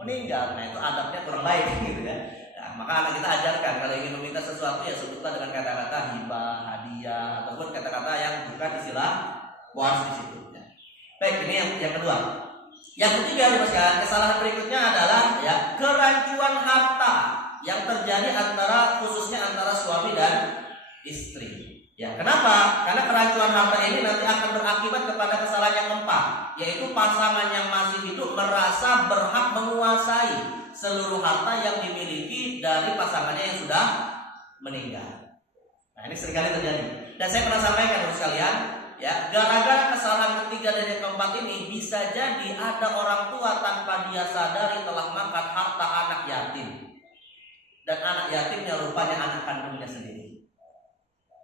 meninggal. Nah itu adabnya kurang baik gitu ya. Nah, maka anak kita ajarkan kalau ingin meminta sesuatu ya sebutlah dengan kata-kata hibah, hadiah ataupun kata-kata yang bukan istilah waris di situ. Ya. Baik, ini yang kedua. Yang ketiga kesalahan berikutnya adalah ya kerancuan harta yang terjadi khususnya antara suami dan istri. Ya, kenapa? Karena kerancuan harta ini nanti akan berakibat kepada kesalahan yang keempat, yaitu pasangan yang masih hidup merasa berhak menguasai seluruh harta yang dimiliki dari pasangannya yang sudah meninggal. Nah, ini seringkali terjadi. Dan saya pernah sampaikan untuk sekalian, ya, gara-gara kesalahan ketiga dan yang keempat ini bisa jadi ada orang tua tanpa dia sadari telah makan harta anak yatim. Dan anak yatimnya rupanya anak kandungnya sendiri.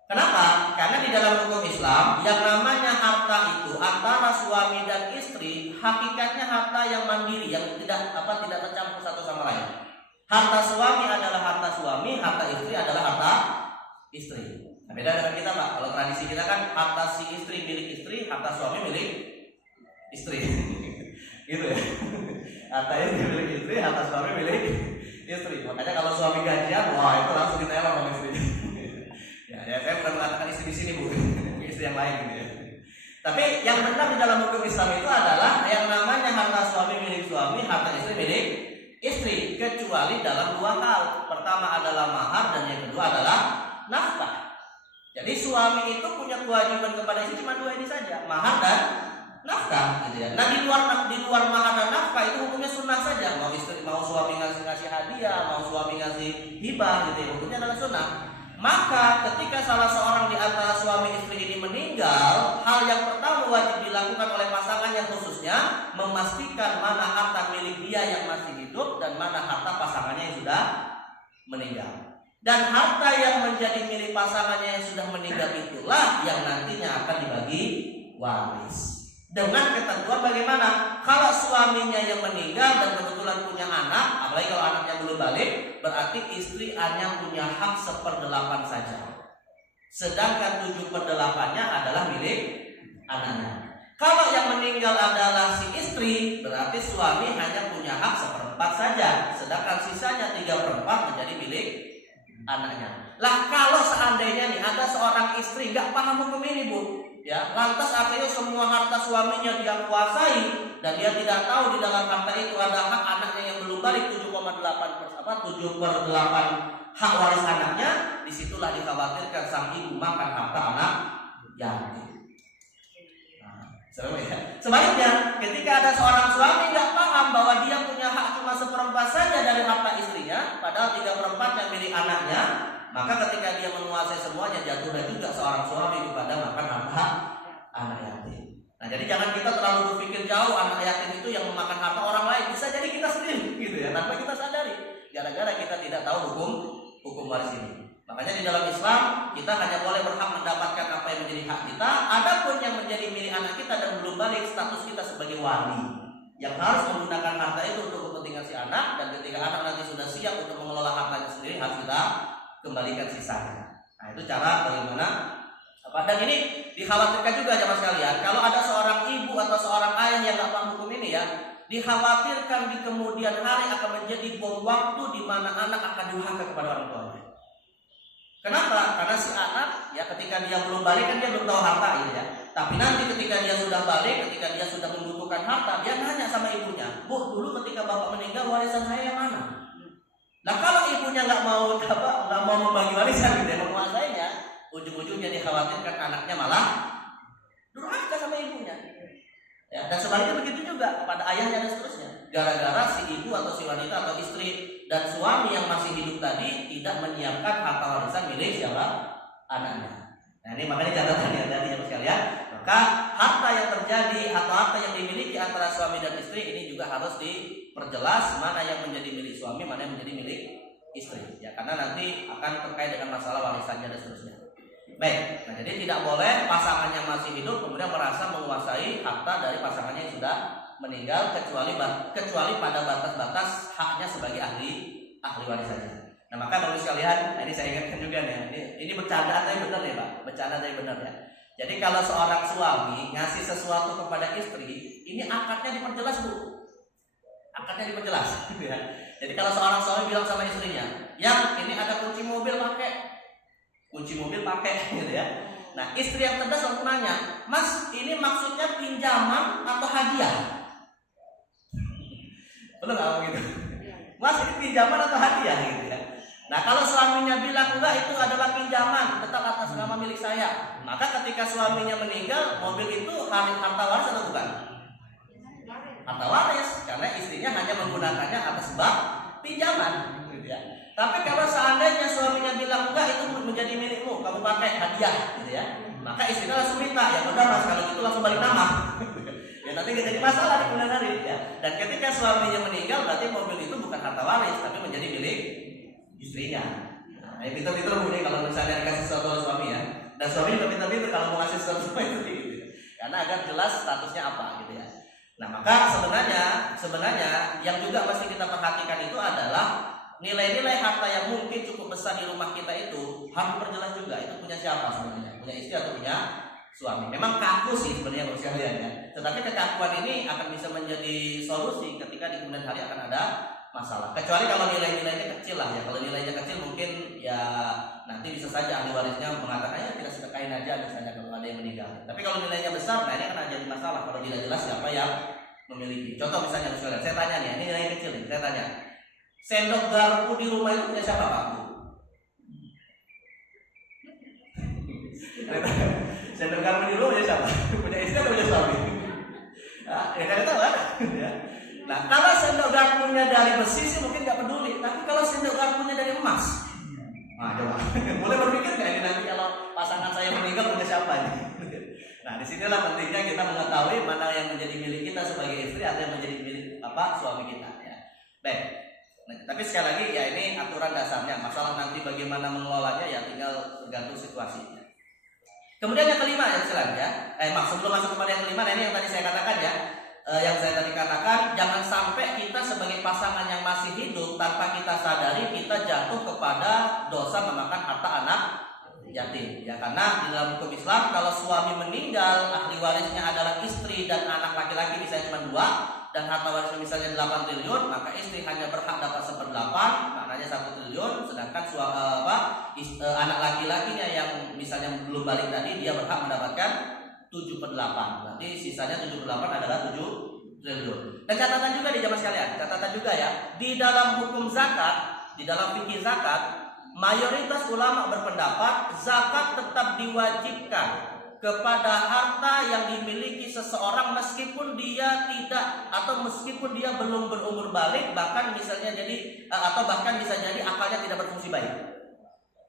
Kenapa? Karena di dalam hukum Islam yang namanya harta itu antara suami dan istri hakikatnya harta yang mandiri, yang tidak tercampur satu sama lain. Harta suami adalah harta suami, harta istri adalah harta istri. Nah, beda dengan kita Pak. Kalau tradisi kita kan harta si istri milik istri, harta suami milik istri. Gitu ya. Harta istri milik istri, harta suami milik istri. Makanya kalau suami gajian, wah itu langsung diteror sama istri. Ya, saya bukan mengatakan istri di sini Bu, istri yang lain gitu ya. Tapi yang benar di dalam hukum Islam itu adalah yang namanya harta suami milik suami, harta istri milik istri, kecuali dalam dua hal. Pertama adalah mahar dan yang kedua adalah nafkah. Jadi suami itu punya kewajiban kepada istri cuma dua ini saja, mahar dan nafkah gitu ya. Nah di luar mahar dan nafkah itu hukumnya sunnah saja. Mau suami ngasih hadiah, mau suami ngasih hibah gitu ya, hukumnya adalah sunnah. Maka ketika salah seorang di antara suami istri ini meninggal, hal yang pertama wajib dilakukan oleh pasangan yang khususnya memastikan mana harta milik dia yang masih hidup dan mana harta pasangannya yang sudah meninggal. Dan harta yang menjadi milik pasangannya yang sudah meninggal itulah yang nantinya akan dibagi waris. Dengan ketentuan bagaimana? Kalau suaminya yang meninggal dan kebetulan punya anak, apalagi kalau anaknya belum balik, berarti istri hanya punya hak 1/8 saja. Sedangkan 7/8-nya adalah milik anaknya. Kalau yang meninggal adalah si istri, berarti suami hanya punya hak 1/4 saja. Sedangkan sisanya 3/4 menjadi milik anaknya. Lah kalau seandainya nih ada seorang istri nggak paham hukum ini Bu, ya, lantas akhirnya semua harta suaminya dia kuasai dan dia tidak tahu di dalam harta itu ada hak anaknya yang belum balik 7/8 hak waris anaknya, disitulah dikhawatirkan sang ibu makan harta anak yatim. Nah, sebaliknya, ketika ada seorang suami nggak paham bahwa dia punya hak cuma 1/4 saja dari harta istrinya, padahal 3/4 yang milik anaknya, maka ketika dia menguasai semuanya jatuhlah juga seorang suami kepada makan harta anak yatim. Nah jadi jangan kita terlalu berpikir jauh anak yatim itu yang memakan harta orang lain, bisa jadi kita sendiri gitu ya, tanpa kita sadari, gara-gara kita tidak tahu hukum waris ini. Makanya di dalam Islam kita hanya boleh berhak mendapatkan apa yang menjadi hak kita. Adapun yang menjadi milik anak kita dan belum balik, status kita sebagai wali yang harus menggunakan harta itu untuk kepentingan si anak, dan ketika anak nanti sudah siap untuk mengelola hartanya sendiri harus kita kembalikan sisanya. Nah itu cara bagaimana. Dan ini dikhawatirkan juga jemaah sekalian, kalau ada seorang ibu atau seorang ayah yang nggak paham hukum ini ya, dikhawatirkan di kemudian hari akan menjadi bom waktu di mana anak akan durhaka kepada orang tuanya. Kenapa? Karena si anak ya ketika dia belum balik kan dia belum tahu harta gitu ya. Tapi nanti ketika dia sudah balik, ketika dia sudah membutuhkan harta, dia nanya sama ibunya, Bu, dulu ketika bapak meninggal warisan saya yang mana? Nah kalau ibunya nggak mau membagi warisan gitu ya, menguasainya, ujung-ujungnya dikhawatirkan anaknya malah durhaka sama ibunya. Ya, dan sebaliknya begitu juga kepada ayahnya dan seterusnya. Gara-gara si ibu atau si wanita atau istri dan suami yang masih hidup tadi tidak menyiapkan harta warisan milik siapa? Anaknya. Nah ini makanya catatan ya tadi ya sekalian. Maka harta yang terjadi atau harta yang dimiliki antara suami dan istri ini juga harus diperjelas mana yang menjadi milik suami, mana yang menjadi milik istri. Ya, karena nanti akan terkait dengan masalah warisannya dan seterusnya. Baik, nah jadi tidak boleh pasangan yang masih hidup kemudian merasa menguasai harta dari pasangannya yang sudah meninggal kecuali pada batas-batas haknya sebagai ahli waris saja. Nah maka Bapak sekalian, ini saya ingatkan juga nih, ini bercandaan tapi benar ya Pak, bercanda tapi benar ya. Jadi kalau seorang suami ngasih sesuatu kepada istri, ini akadnya diperjelas Bu, akadnya diperjelas. Ya. Jadi kalau seorang suami bilang sama istrinya, yang ini ada kunci mobil pakai, gitu ya. Nah istri yang cerdas langsung nanya, Mas ini maksudnya pinjaman atau hadiah? Betul nggak begitu? Mas ini pinjaman atau hadiah gitu ya? Nah kalau suaminya bilang enggak itu adalah pinjaman, tetap atas nama milik saya, maka ketika suaminya meninggal, mobil itu harta waris atau bukan? Harta waris, karena istrinya hanya menggunakannya atas sebab pinjaman, gitu ya. Tapi kalau seandainya suaminya bilang enggak itu menjadi milikmu, kamu pakai hadiah, gitu ya, maka istrinya langsung minta, ya udah Mas kalau gitu langsung balik nama. Ya nanti nggak jadi masalah di kemudian hari ya. Dan ketika suaminya meninggal, berarti mobil itu bukan harta waris, tapi menjadi milik istrinya. Nah, pintar-pintar Bu nih kalau misalnya dikasih sesuatu oleh suami ya. Dan suami juga pintar-pintar kalau mau ngasih sesuatu sama itu gitu. Karena agar jelas statusnya apa gitu ya. Nah, maka sebenarnya yang juga mesti kita perhatikan itu adalah nilai-nilai harta yang mungkin cukup besar di rumah kita itu harus diperjelas juga. Itu punya siapa sebenarnya? Punya istri atau punya suami? Memang kaku sih sebenarnya menurut sekalian ya. Tetapi kekakuan ini akan bisa menjadi solusi ketika di kemudian hari akan ada masalah. Kecuali kalau nilai-nilainya kecil lah ya. Kalau nilainya kecil mungkin ya nanti bisa saja ahli warisnya mengatakan ya kita sedekahin aja misalnya kalau ada yang meninggal. Tapi kalau nilainya besar, nah ini akan jadi masalah kalau tidak jelas siapa yang memiliki. Contoh misalnya misalnya saya tanya nih, ini nilai kecil nih, saya tanya. Sendok garpu di rumah itu punya siapa Pak? Sendok garpu di rumah punya siapa? Punya istri atau punya suami? Nah, ya kan tahu kan? Nah, kalau sendok garpunya dari besi sih mungkin nggak peduli, tapi kalau sendok garpunya dari emas, nah coba, boleh berpikir nggak ini nanti kalau pasangan saya meninggal punya siapa ini? Nah, disinilah pentingnya kita mengetahui mana yang menjadi milik kita sebagai istri atau yang menjadi milik suami kita. Ya. Baik, nah, tapi sekali lagi ya ini aturan dasarnya. Masalah nanti bagaimana mengelolanya ya tinggal tergantung situasi. Kemudian yang kelima ya selanjutnya, sebelum masuk kepada yang kelima, nah ini yang tadi saya katakan ya. Yang saya tadi katakan, jangan sampai kita sebagai pasangan yang masih hidup tanpa kita sadari kita jatuh kepada dosa memakan harta anak yatim. Ya karena di dalam hukum Islam kalau suami meninggal, ahli warisnya adalah istri dan anak laki-laki misalnya cuma 2 dan harta warisnya misalnya 8 triliun, maka istri hanya berhak dapat 1/8, maknanya 1 triliun, sedangkan anak laki-lakinya yang misalnya belum balik tadi dia berhak mendapatkan 7/8. Berarti sisanya 7/8 adalah 7 triliun. Dan catatan juga di jamaah sekalian, catatan juga ya, di dalam hukum zakat, di dalam fikih zakat, mayoritas ulama berpendapat zakat tetap diwajibkan kepada harta yang dimiliki seseorang meskipun dia tidak atau meskipun dia belum berumur balik, bahkan misalnya jadi atau bahkan bisa jadi akalnya tidak berfungsi baik.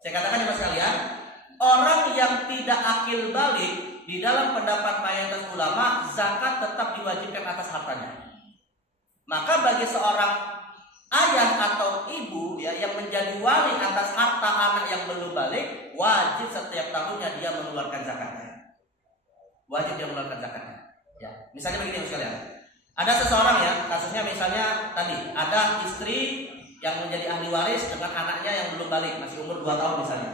Saya katakan jamaah sekalian, orang yang tidak akil balik di dalam pendapat mayoritas ulama, zakat tetap diwajibkan atas hartanya. Maka bagi seorang ayah atau ibu ya yang menjadi wali atas harta anak yang belum balik, wajib setiap tahunnya dia mengeluarkan zakatnya. Wajib dia mengeluarkan zakatnya. Ya, misalnya begini sekalian. Ada seseorang ya, kasusnya misalnya tadi ada istri yang menjadi ahli waris dengan anaknya yang belum balik, masih umur 2 tahun misalnya.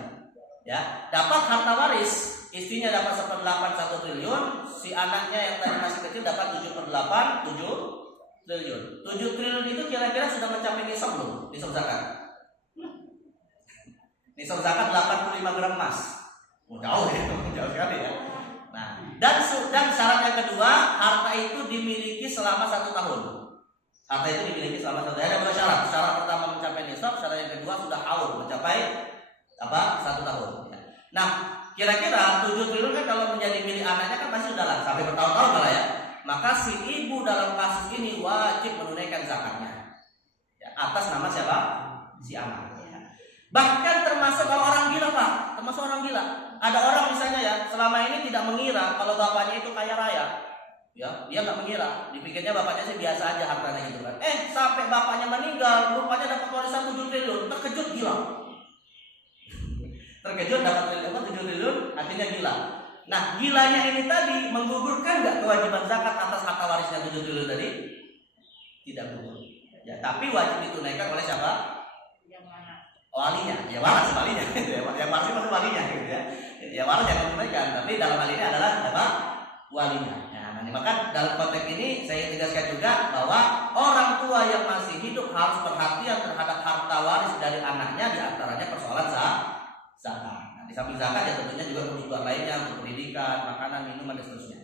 Ya, dapat harta waris. Istrinya dapat 1/8 1 triliun, si anaknya yang tadi masih kecil dapat 7/8 7 triliun. 7 triliun itu kira-kira sudah mencapai nisab belum? Nisab zakat. Nisab zakat 85 gram emas. Jauh ya, jauh sekali ya. Nah, dan syarat yang kedua, harta itu dimiliki selama 1 tahun. Harta itu dimiliki selama 1 tahun. Ada 2 syarat. Syarat pertama mencapai nisab, syarat yang kedua sudah haul mencapai 1 tahun. Nah, kira-kira 7 triliun kan kalau menjadi milik anaknya kan pasti sudah lah sampai bertahun-tahun malah ya. Maka si ibu dalam kasus ini wajib menunaikan zakatnya ya, atas nama siapa? Si anak. Ya. Bahkan termasuk orang gila Pak, termasuk orang gila. ada orang misalnya ya, selama ini tidak mengira kalau bapaknya itu kaya raya. Ya, dia nggak mengira, dipikirnya bapaknya sih biasa aja hartanya gitu kan. Sampai bapaknya meninggal, rupanya dapat warisan 7 triliun, terkejut gila. Terkejut dapat 7 triliun, akhirnya gila. Nah, gilanya ini tadi menggugurkan nggak kewajiban zakat atas harta warisnya 7 triliun tadi? Tidak gugur. Ya, tapi wajib ditunaikan oleh siapa? Yang mana? Walinya, ya waras walinya. Yang pasti masih walinya gitu ya. Ya waras yang menunaikan, tapi dalam hal ini adalah apa? Walinya. Maka dalam konteks ini saya tegaskan juga bahwa orang tua yang masih hidup harus perhatian terhadap harta waris dari anaknya, diantaranya persoalan zakat. Nah, di samping zakat ya tentunya juga kebutuhan lainnya untuk pendidikan, makanan, minuman dan seterusnya.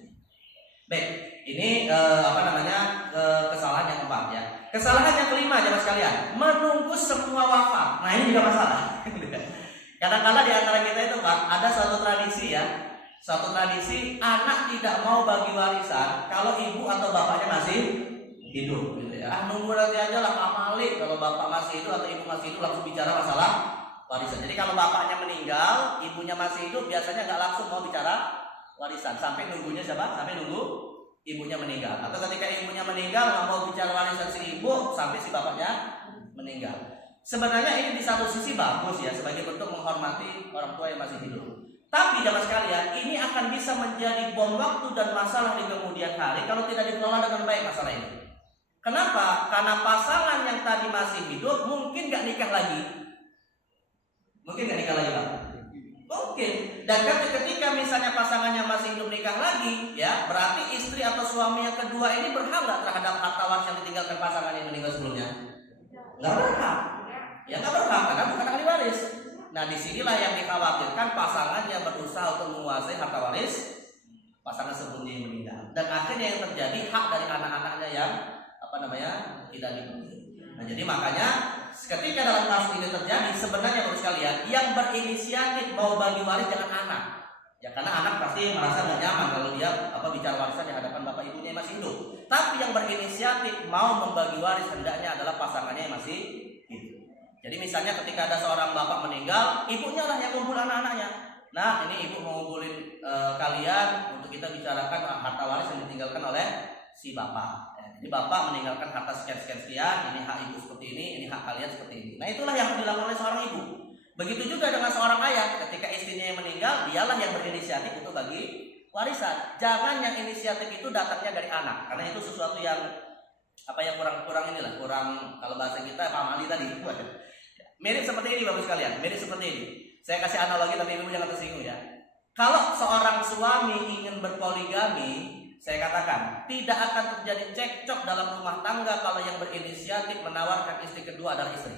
Baik, ini kesalahan yang keempat ya. Kesalahan yang kelima jemaah sekalian, menunggu semua wafat. Nah ini juga masalah. Kadang-kadang di antara kita itu Pak ada suatu tradisi ya. Suatu tradisi anak tidak mau bagi warisan kalau ibu atau bapaknya masih hidup gitu ya. Nunggu nanti aja lah Pak Malik, kalau bapak masih hidup atau ibu masih hidup langsung bicara masalah warisan. Jadi kalau bapaknya meninggal, ibunya masih hidup biasanya nggak langsung mau bicara warisan sampai nunggunya siapa? Sampai nunggu ibunya meninggal. Atau ketika ibunya meninggal nggak mau bicara warisan si ibu sampai si bapaknya meninggal. Sebenarnya ini di satu sisi bagus ya sebagai bentuk menghormati orang tua yang masih hidup. Tapi jemaah sekalian, ini akan bisa menjadi bom waktu dan masalah di kemudian hari kalau tidak dikelola dengan baik masalah ini. Kenapa? Karena pasangan yang tadi masih hidup mungkin gak nikah lagi. Mungkin gak nikah lagi Pak? Mungkin. Dan ketika misalnya pasangan yang masih hidup nikah lagi, ya berarti istri atau suami yang kedua ini berhak gak terhadap harta waris yang ditinggalkan pasangan yang meninggal sebelumnya? Gak berhak. Ya gak berhak, karena bukan ahli waris. Nah disinilah yang dikhawatirkan pasangan yang berusaha untuk menguasai harta waris pasangan sebelum dia meninggal. Dan akhirnya yang terjadi hak dari anak-anaknya yang tidak dipenuhi. Nah jadi makanya ketika dalam kasus ini terjadi sebenarnya Bapak sekalian yang berinisiatif mau bagi waris jangan anak. Ya karena anak pasti merasa gak nyaman kalau dia bicara warisan di hadapan bapak ibunya yang masih hidup. Tapi yang berinisiatif mau membagi waris hendaknya adalah pasangannya yang masih hidup. Jadi misalnya ketika ada seorang bapak meninggal, ibunya lah yang kumpul anak-anaknya. Nah ini ibu mau ngumpulin kalian untuk kita bicarakan harta waris yang ditinggalkan oleh si bapak. Jadi bapak meninggalkan harta sekian-sekian, ini hak ibu seperti ini hak kalian seperti ini. Nah itulah yang dilakukan oleh seorang ibu. Begitu juga dengan seorang ayah, ketika istrinya yang meninggal, dialah yang berinisiatif untuk bagi warisan. Jangan yang inisiatif itu datangnya dari anak, karena itu sesuatu yang kurang kalau bahasa kita pamali tadi. Mirip seperti ini Bapak sekalian, mirip seperti ini. Saya kasih analogi tapi ibu jangan tersinggung ya. Kalau seorang suami ingin berpoligami, saya katakan tidak akan terjadi cekcok dalam rumah tangga kalau yang berinisiatif menawarkan istri kedua adalah istri.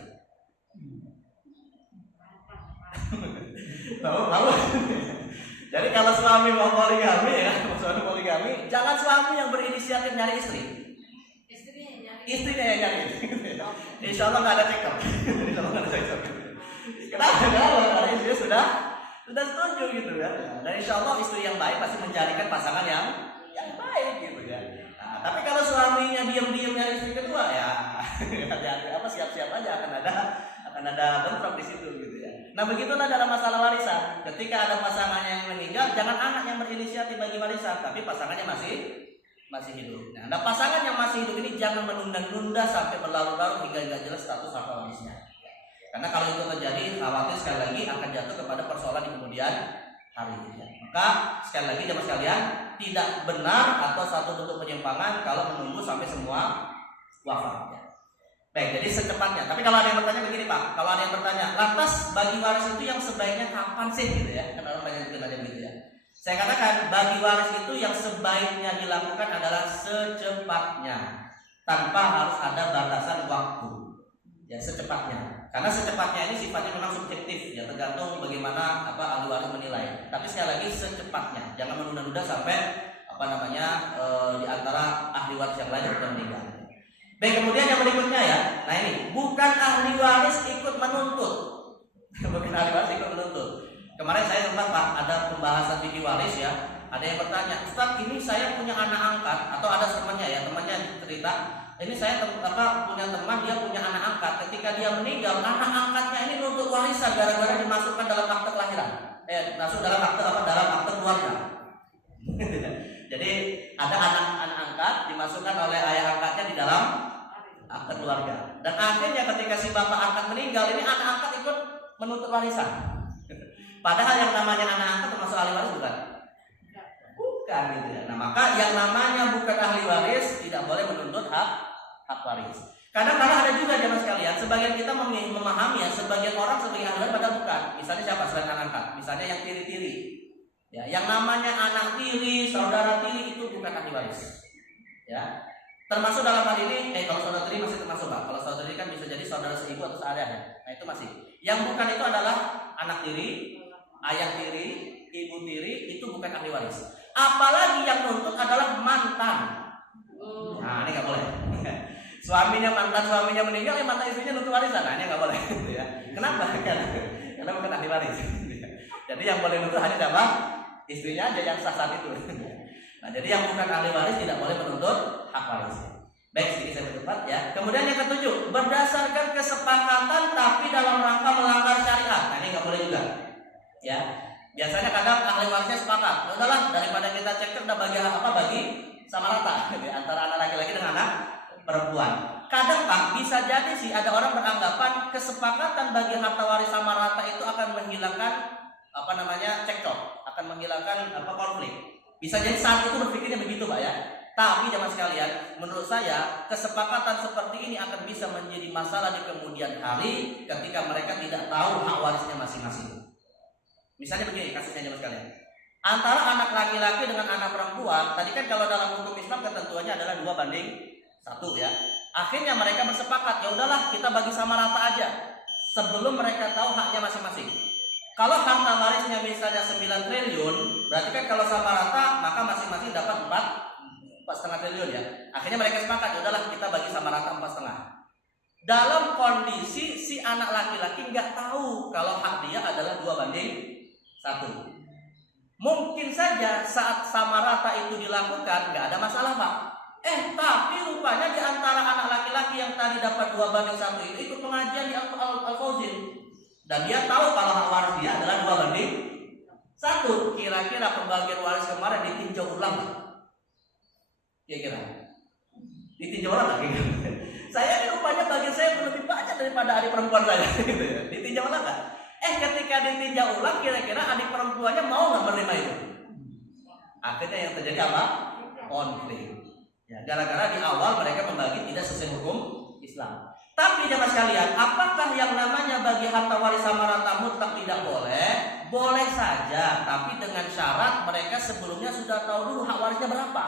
Tahu? Jadi kalau suami mau poligami jangan suami yang berinisiatif nyari istri. Istrinya yang nyari. Insya Allah nggak ada cekcok. Kenapa? Karena istrinya sudah setuju gitu kan. Dan insya Allah istri yang baik pasti mencarikan pasangan yang baik gitu kan. Nah, tapi kalau suaminya diam-diam nyari istri kedua ya siap-siap aja akan ada bentrok di situ gitu ya. Nah begitulah dalam masalah warisan. Ketika ada pasangannya yang meninggal, jangan anak yang berinisiatif bagi warisan, tapi pasangannya masih hidup. Nah, pasangan yang masih hidup ini jangan menunda-nunda sampai berlarut-larut hingga nggak jelas status harta warisnya. Karena kalau itu terjadi, khawatir sekali lagi akan jatuh kepada persoalan di kemudian hari ini. Maka sekali lagi jemaah sekalian, tidak benar atau satu bentuk penyimpangan kalau menunggu sampai semua wafat. Baik, jadi secepatnya. Tapi kalau ada yang bertanya begini Pak, kalau ada yang bertanya, lantas bagi waris itu yang sebaiknya kapan sih gitu ya? Karena orang banyak yang begitu ya. Saya katakan bagi waris itu yang sebaiknya dilakukan adalah secepatnya, tanpa harus ada batasan waktu. Ya secepatnya. Karena secepatnya ini sifatnya memang subjektif, ya tergantung bagaimana ahli waris menilai. Tapi sekali lagi secepatnya, jangan menunda-nunda sampai di antara ahli waris yang lain sudah meninggal. Baik, kemudian yang berikutnya ya. Nah ini, bukan ahli waris ikut menuntut. Bukan ahli waris ikut menuntut. Kemarin saya sempat Pak ada pembahasan fikih waris ya. Ada yang bertanya, Ustaz ini saya punya anak angkat atau ada temannya cerita, ini saya punya teman dia punya anak angkat. Ketika dia meninggal, anak angkatnya ini nuntut warisan gara-gara dimasukkan dalam akte kelahiran. masuk dalam akte apa? Dalam akte keluarga. Jadi ada anak angkat dimasukkan oleh ayah angkatnya di dalam akte keluarga. Dan akhirnya ketika si bapak angkat meninggal, ini anak angkat ikut menuntut warisan. Padahal yang namanya anak angkat termasuk ahli waris bukan? Bukan gitu ya. Nah maka yang namanya bukan ahli waris tidak boleh menuntut hak waris. Kadang-kadang ada juga jemaah sekalian, sebagian kita memahami ya, sebagian orang sebagai ahli waris padahal bukan. Misalnya siapa selain anak angkat? Misalnya yang tiri-tiri. Ya, yang namanya anak tiri, saudara tiri itu bukan ahli waris. Ya. Termasuk dalam hal ini, kalau saudara tiri masih termasuk Pak. Kalau saudara tiri kan bisa jadi saudara seibu atau seayah. Nah, itu masih. Yang bukan itu adalah anak tiri, ayah tiri, ibu tiri, itu bukan ahli waris. Apalagi yang nuntut adalah mantan. Nah, ini nggak boleh. Mantan suaminya meninggal, mantan istrinya nuntut warisan. Nah, ini nggak boleh. Kenapa? Karena bukan ahli waris. Jadi yang boleh nuntut hanya siapa? Istrinya aja yang sah saat itu. Nah, jadi yang bukan ahli waris tidak boleh menuntut hak waris. Baik, sedikit saya berdebat ya. Kemudian yang ketujuh, berdasarkan kesepakatan tapi dalam rangka melanggar syariat. Nah, ini nggak boleh juga. Ya, biasanya kadang ahli warisnya sepakat. Ya udahlah, daripada kita cek udah bagi sama rata antara anak laki-laki dengan anak perempuan. Kadang Pak bisa jadi sih ada orang beranggapan kesepakatan bagi harta waris sama rata itu akan menghilangkan cekcok, akan menghilangkan konflik. Bisa jadi saat itu berpikirnya begitu Pak ya. Tapi jemaah sekalian, menurut saya kesepakatan seperti ini akan bisa menjadi masalah di kemudian hari ketika mereka tidak tahu hak warisnya masing-masing. Misalnya begini kasusnya jemaah sekalian. Antara anak laki-laki dengan anak perempuan, tadi kan kalau dalam hukum Islam ketentuannya adalah 2:1 ya. Akhirnya mereka bersepakat, ya udahlah kita bagi sama rata aja sebelum mereka tahu haknya masing-masing. Kalau harta warisnya misalnya 9 triliun, berarti kan kalau sama rata maka masing-masing dapat 4,5 triliun ya. Akhirnya mereka sepakat, ya udahlah kita bagi sama rata 4,5. Dalam kondisi si anak laki-laki nggak tahu kalau hak dia adalah 2:1. Mungkin saja saat sama rata itu dilakukan nggak ada masalah Pak. Tapi rupanya di antara anak laki-laki yang tadi dapat 2:1 itu ikut pengajian di Al-Fauzin. Dan dia tahu kalau hak waris dia adalah 2:1. Kira-kira pembagian waris kemarin ditinjau ulang nggak? Kira-kira ditinjau ulang nggak? Saya ini rupanya bagian saya lebih banyak daripada adik perempuan saya. Ditinjau ulang nggak? Ketika ditinjau ulang, kira-kira adik perempuannya mau nggak menerima itu? Akhirnya yang terjadi apa? Konflik. Ya, gara-gara di awal mereka membagi tidak sesuai hukum Islam. Tapi jemaah sekalian, apakah yang namanya bagi harta waris sama rata mutlak tidak boleh? Boleh saja, tapi dengan syarat mereka sebelumnya sudah tahu dulu hak warisnya berapa.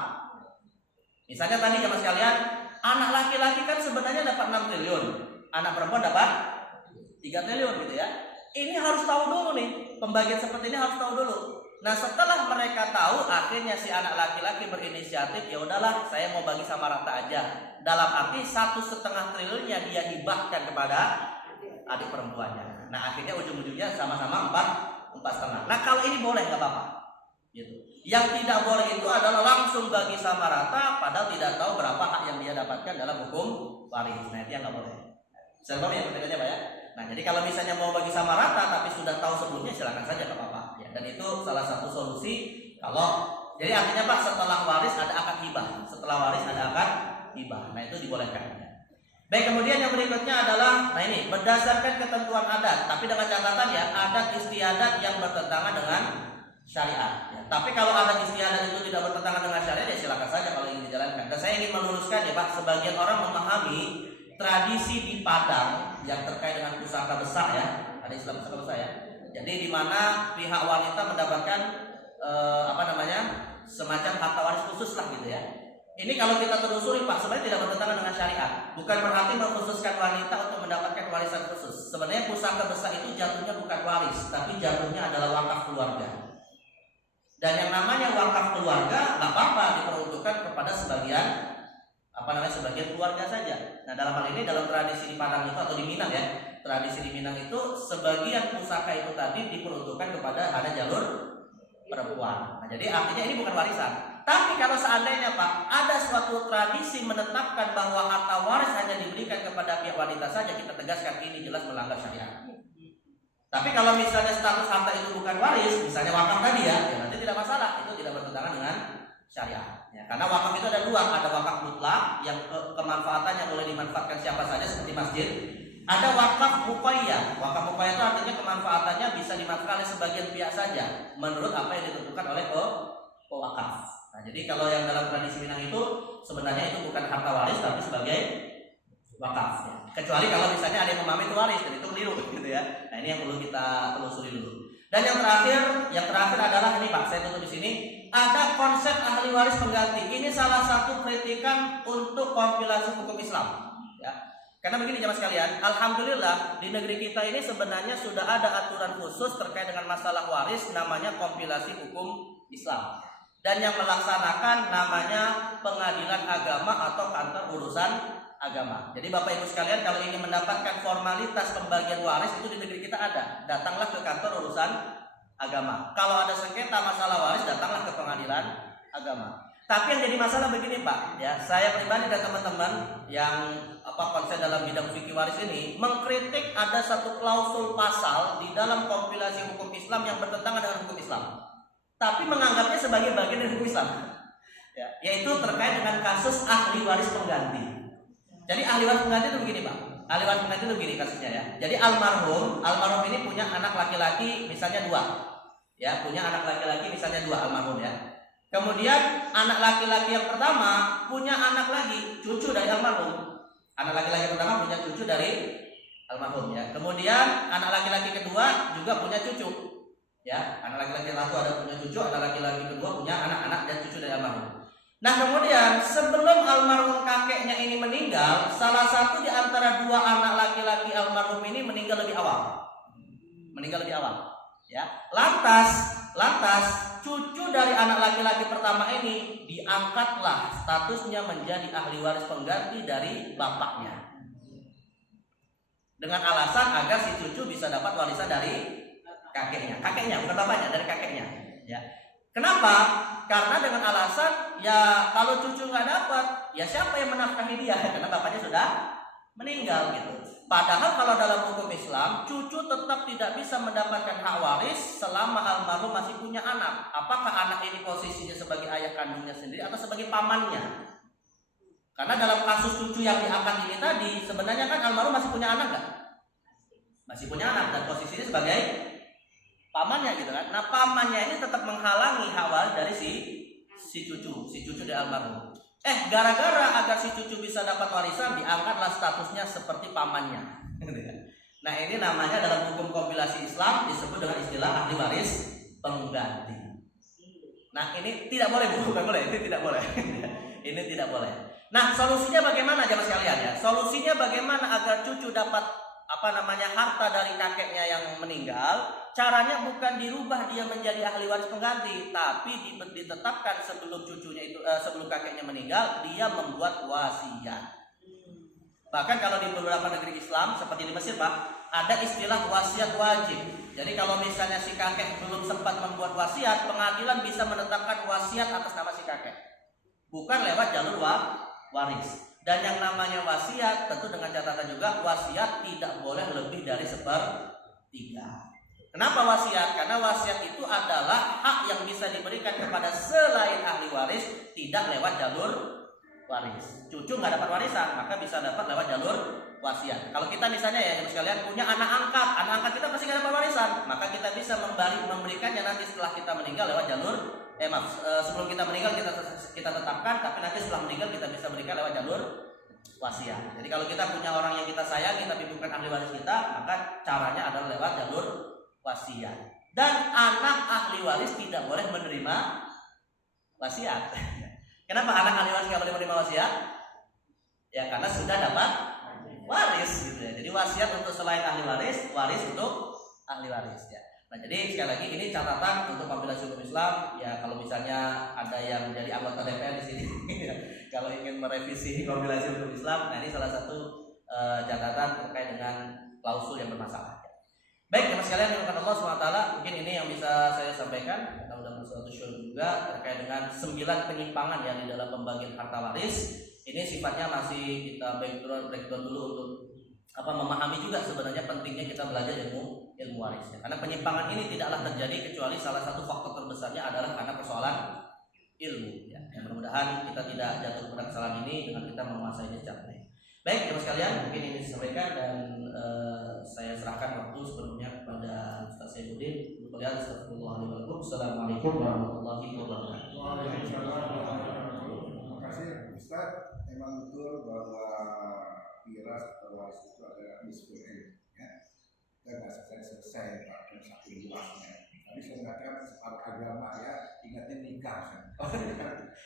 Misalnya tadi jemaah sekalian, anak laki-laki kan sebenarnya dapat 6 triliun, anak perempuan dapat 3 triliun gitu ya. Ini harus tahu dulu nih, pembagian seperti ini harus tahu dulu. Nah setelah mereka tahu, akhirnya si anak laki-laki berinisiatif, ya udahlah saya mau bagi sama rata aja. Dalam arti 1,5 triliunnya dia hibahkan kepada adik perempuannya. Nah akhirnya ujung-ujungnya sama-sama 4,5. Nah kalau ini boleh nggak apa-apa. Gitu. Yang tidak boleh itu adalah langsung bagi sama rata, padahal tidak tahu berapa hak yang dia dapatkan dalam hukum waris. Nah itu yang nggak boleh. Saya ya pertanyaannya Pak ya. Nah jadi kalau misalnya mau bagi sama rata tapi sudah tahu sebelumnya silakan saja nggak apa-apa. Ya, dan itu salah satu solusi kalau jadi artinya Pak setelah waris ada akad hibah, setelah waris ada akad hibah. Nah itu dibolehkan. Baik, kemudian yang berikutnya adalah, nah ini berdasarkan ketentuan adat, tapi dengan catatan ya adat istiadat yang bertentangan dengan syariat. Ya, tapi kalau adat istiadat itu tidak bertentangan dengan syariat ya silakan saja kalau ingin dijalankan. Dan saya ingin meluruskan ya Pak, sebagian orang memahami tradisi di Padang yang terkait dengan pusaka besar ya, ada Islam pusaka besar ya. Jadi di mana pihak wanita mendapatkan semacam harta waris khusus lah gitu ya. Ini kalau kita telusuri Pak sebenarnya tidak bertentangan dengan syariat. Bukan berarti mengkhususkan wanita untuk mendapatkan warisan khusus. Sebenarnya pusaka besar itu jatuhnya bukan waris, tapi jatuhnya adalah wakaf keluarga. Dan yang namanya wakaf keluarga nggak apa-apa diperuntukkan kepada sebagian keluarga saja. Nah dalam hal ini dalam tradisi di Padang itu atau di Minang ya, tradisi di Minang itu sebagian pusaka itu tadi diperuntukkan kepada ada jalur perempuan. Nah, jadi artinya ini bukan warisan. Tapi kalau seandainya Pak ada suatu tradisi menetapkan bahwa harta waris hanya diberikan kepada pihak wanita saja, kita tegaskan ini jelas melanggar syariat. Tapi kalau misalnya status harta itu bukan waris, misalnya wakaf tadi ya nanti tidak masalah, itu tidak bertentangan dengan syariat. Ya, karena wakaf itu ada dua, ada wakaf mutlak yang kemanfaatannya boleh dimanfaatkan siapa saja seperti masjid. Ada wakaf muqayyad. Wakaf muqayyad itu artinya kemanfaatannya bisa dimanfaatkan oleh sebagian pihak saja menurut apa yang ditentukan oleh pewakaf. Nah, jadi kalau yang dalam tradisi Minang itu sebenarnya itu bukan harta waris tapi sebagai wakaf. Ya. Kecuali kalau misalnya ada yang memahami itu waris dan itu keliru gitu ya. Nah, ini yang perlu kita telusuri dulu. Dan yang terakhir adalah ini Pak, saya tutup di sini. Ada konsep ahli waris pengganti. Ini salah satu kritikan untuk kompilasi hukum Islam. Ya. Karena begini jemaah sekalian, alhamdulillah di negeri kita ini sebenarnya sudah ada aturan khusus terkait dengan masalah waris namanya kompilasi hukum Islam. Dan yang melaksanakan namanya pengadilan agama atau kantor urusan agama. Jadi Bapak Ibu sekalian, kalau ingin mendapatkan formalitas pembagian waris itu di negeri kita ada. Datanglah ke kantor urusan agama. Kalau ada sengketa masalah waris, datanglah ke pengadilan agama. Tapi yang jadi masalah begini Pak, ya saya pribadi dan teman-teman yang konsen dalam bidang fikih waris ini mengkritik ada satu klausul pasal di dalam kompilasi hukum Islam yang bertentangan dengan hukum Islam, tapi menganggapnya sebagai bagian dari hukum Islam, ya, yaitu terkait dengan kasus ahli waris pengganti. Jadi ahli waris pengganti itu begini Pak, ahli waris pengganti itu begini kasusnya ya. Jadi almarhum ini punya anak laki-laki misalnya 2, ya punya anak laki-laki misalnya 2 almarhum ya. Kemudian anak laki-laki yang pertama punya anak lagi, cucu dari almarhum. Anak laki-laki pertama punya cucu dari almarhum ya. Kemudian anak laki-laki kedua juga punya cucu. Ya, anak laki-laki satu ada punya cucu, anak laki-laki kedua punya anak-anak dan cucu dari almarhum. Nah, kemudian sebelum almarhum kakeknya ini meninggal, salah satu di antara 2 anak laki-laki almarhum ini meninggal lebih awal. Ya. Lantas cucu dari anak laki-laki pertama ini diangkatlah statusnya menjadi ahli waris pengganti dari bapaknya. Dengan alasan agar si cucu bisa dapat warisan dari kakeknya bukan bapaknya, dari kakeknya. Ya. Kenapa? Karena dengan alasan ya kalau cucu nggak dapat, ya siapa yang menafkahi dia? Karena bapaknya sudah meninggal gitu. Padahal kalau dalam hukum Islam, cucu tetap tidak bisa mendapatkan hak waris selama almarhum masih punya anak. Apakah anak ini posisinya sebagai ayah kandungnya sendiri atau sebagai pamannya? Karena dalam kasus cucu yang diangkat ini tadi, sebenarnya kan almarhum masih punya anak nggak? Masih punya anak dan posisinya sebagai pamannya gitu kan. Nah, pamannya ini tetap menghalangi hak waris dari si cucu dari almarhum. Gara-gara agar si cucu bisa dapat warisan, diangkatlah statusnya seperti pamannya. Nah, ini namanya dalam hukum kompilasi Islam disebut dengan istilah ahli waris pengganti. Nah, ini tidak boleh, bukan boleh, ini tidak boleh. Ini tidak boleh. Nah, solusinya bagaimana jemaah sekalian ya? Solusinya bagaimana agar cucu dapat harta dari kakeknya yang meninggal? Caranya bukan dirubah dia menjadi ahli waris pengganti, tapi ditetapkan sebelum sebelum kakeknya meninggal dia membuat wasiat. Bahkan kalau di beberapa negeri Islam seperti di Mesir Pak, ada istilah wasiat wajib. Jadi kalau misalnya si kakek belum sempat membuat wasiat, pengadilan bisa menetapkan wasiat atas nama si kakek, bukan lewat jalur waris. Dan yang namanya wasiat tentu dengan catatan juga wasiat tidak boleh lebih dari 1/3. Kenapa wasiat? Karena wasiat itu adalah hak yang bisa diberikan kepada selain ahli waris tidak lewat jalur waris. Cucu nggak dapat warisan, maka bisa dapat lewat jalur wasiat. Kalau kita misalnya ya sekalian punya anak angkat kita pasti nggak dapat warisan, maka kita bisa memberikannya nanti setelah kita meninggal lewat jalur sebelum kita meninggal kita tetapkan, tapi nanti setelah meninggal kita bisa berikan lewat jalur wasiat. Jadi kalau kita punya orang yang kita sayangi tapi bukan ahli waris kita, maka caranya adalah lewat jalur wasiat. Dan anak ahli waris tidak boleh menerima wasiat. Kenapa anak ahli waris tidak boleh menerima wasiat? Ya karena sudah dapat waris gitu ya. Jadi wasiat untuk selain ahli waris, waris untuk ahli waris ya. Nah, jadi sekali lagi ini catatan untuk kompilasi hukum Islam ya, kalau misalnya ada yang jadi anggota DPR di sini kalau ingin merevisi kompilasi hukum Islam, nah ini salah satu catatan terkait dengan klausul yang bermasalah. Baik, teman sekalian yang dimuliakan Allah SWT, mungkin ini yang bisa saya sampaikan. Mudah-mudahan suatu syukur juga terkait dengan 9 penyimpangan yang di dalam pembagian harta waris. Ini sifatnya masih kita breakdown dulu untuk memahami juga sebenarnya pentingnya kita belajar ilmu ilmu warisnya. Karena penyimpangan ini tidaklah terjadi kecuali salah satu faktor terbesarnya adalah karena persoalan ilmu. Ya, mudah-mudahan kita tidak jatuh pada kesalahan ini dengan kita menguasainya secara baik. Baik, teman sekalian, mungkin ini disampaikan dan saya serahkan waktu sebelumnya kepada Ustaz Saifuddin. Assalamualaikum warahmatullahi wabarakatuh. Terima kasih Ustaz. Memang betul bahwa miras atau waris itu adalah nisful ilm, ya. Kita nggak selesai Pak dan saking luasnya. Tapi sebenarnya secara agama ya ingatnya nikah.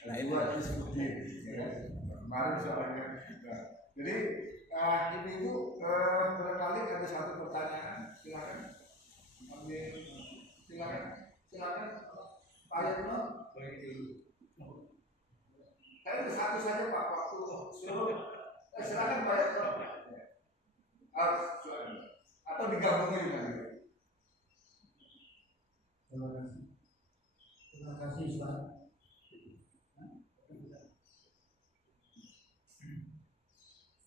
Nah itu nisful ilm. Kemarin soalnya. Jadi ibu barangkali ada satu pertanyaan. Silakan. Silakan. Pak Yatno. Saya satu saja Pak waktu suruh. Silakan Pak Yatno. Atau digabungin lagi. Terima kasih Ustaz.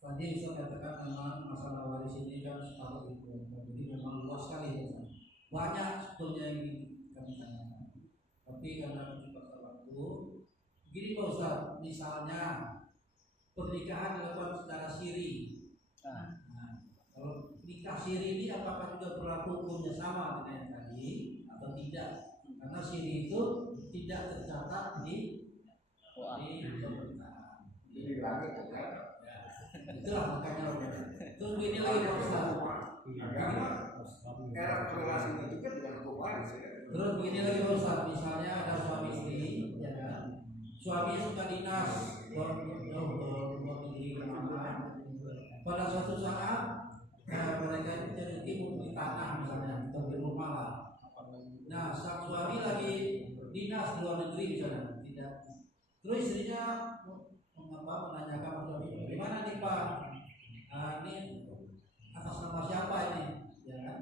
Tadi Ustaz katakan memang masalah waris ini kan separuh itu, jadi memang luas sekali ya. Banyak sebetulnya yang kami tanyakan. Tapi karena cepat waktu, gini Pak Ustaz, misalnya pernikahan dilakukan secara siri. Nah, kalau nikah siri ini apakah juga berlaku hukumnya sama dengan yang tadi atau tidak? Karena siri itu tidak tercatat di pernikahan. Ini langit kan? Itulah makanya terus begini lagi Pak Ustaz. Era relasinya juga dengan hukum waris ya. Terus begini lagi Pak Ustaz, misalnya ada suami istri, ya kan? Suami suka dinas, di kemana? Pada suatu saat mereka itu jadi membeli tanah misalnya, atau beli rumah lah. Nah, sang suami lagi dinas di luar negeri misalnya, tidak. Terus istrinya menanyakan suami, gimana nih Pak? Ini atas nama siapa ini? Ya kan?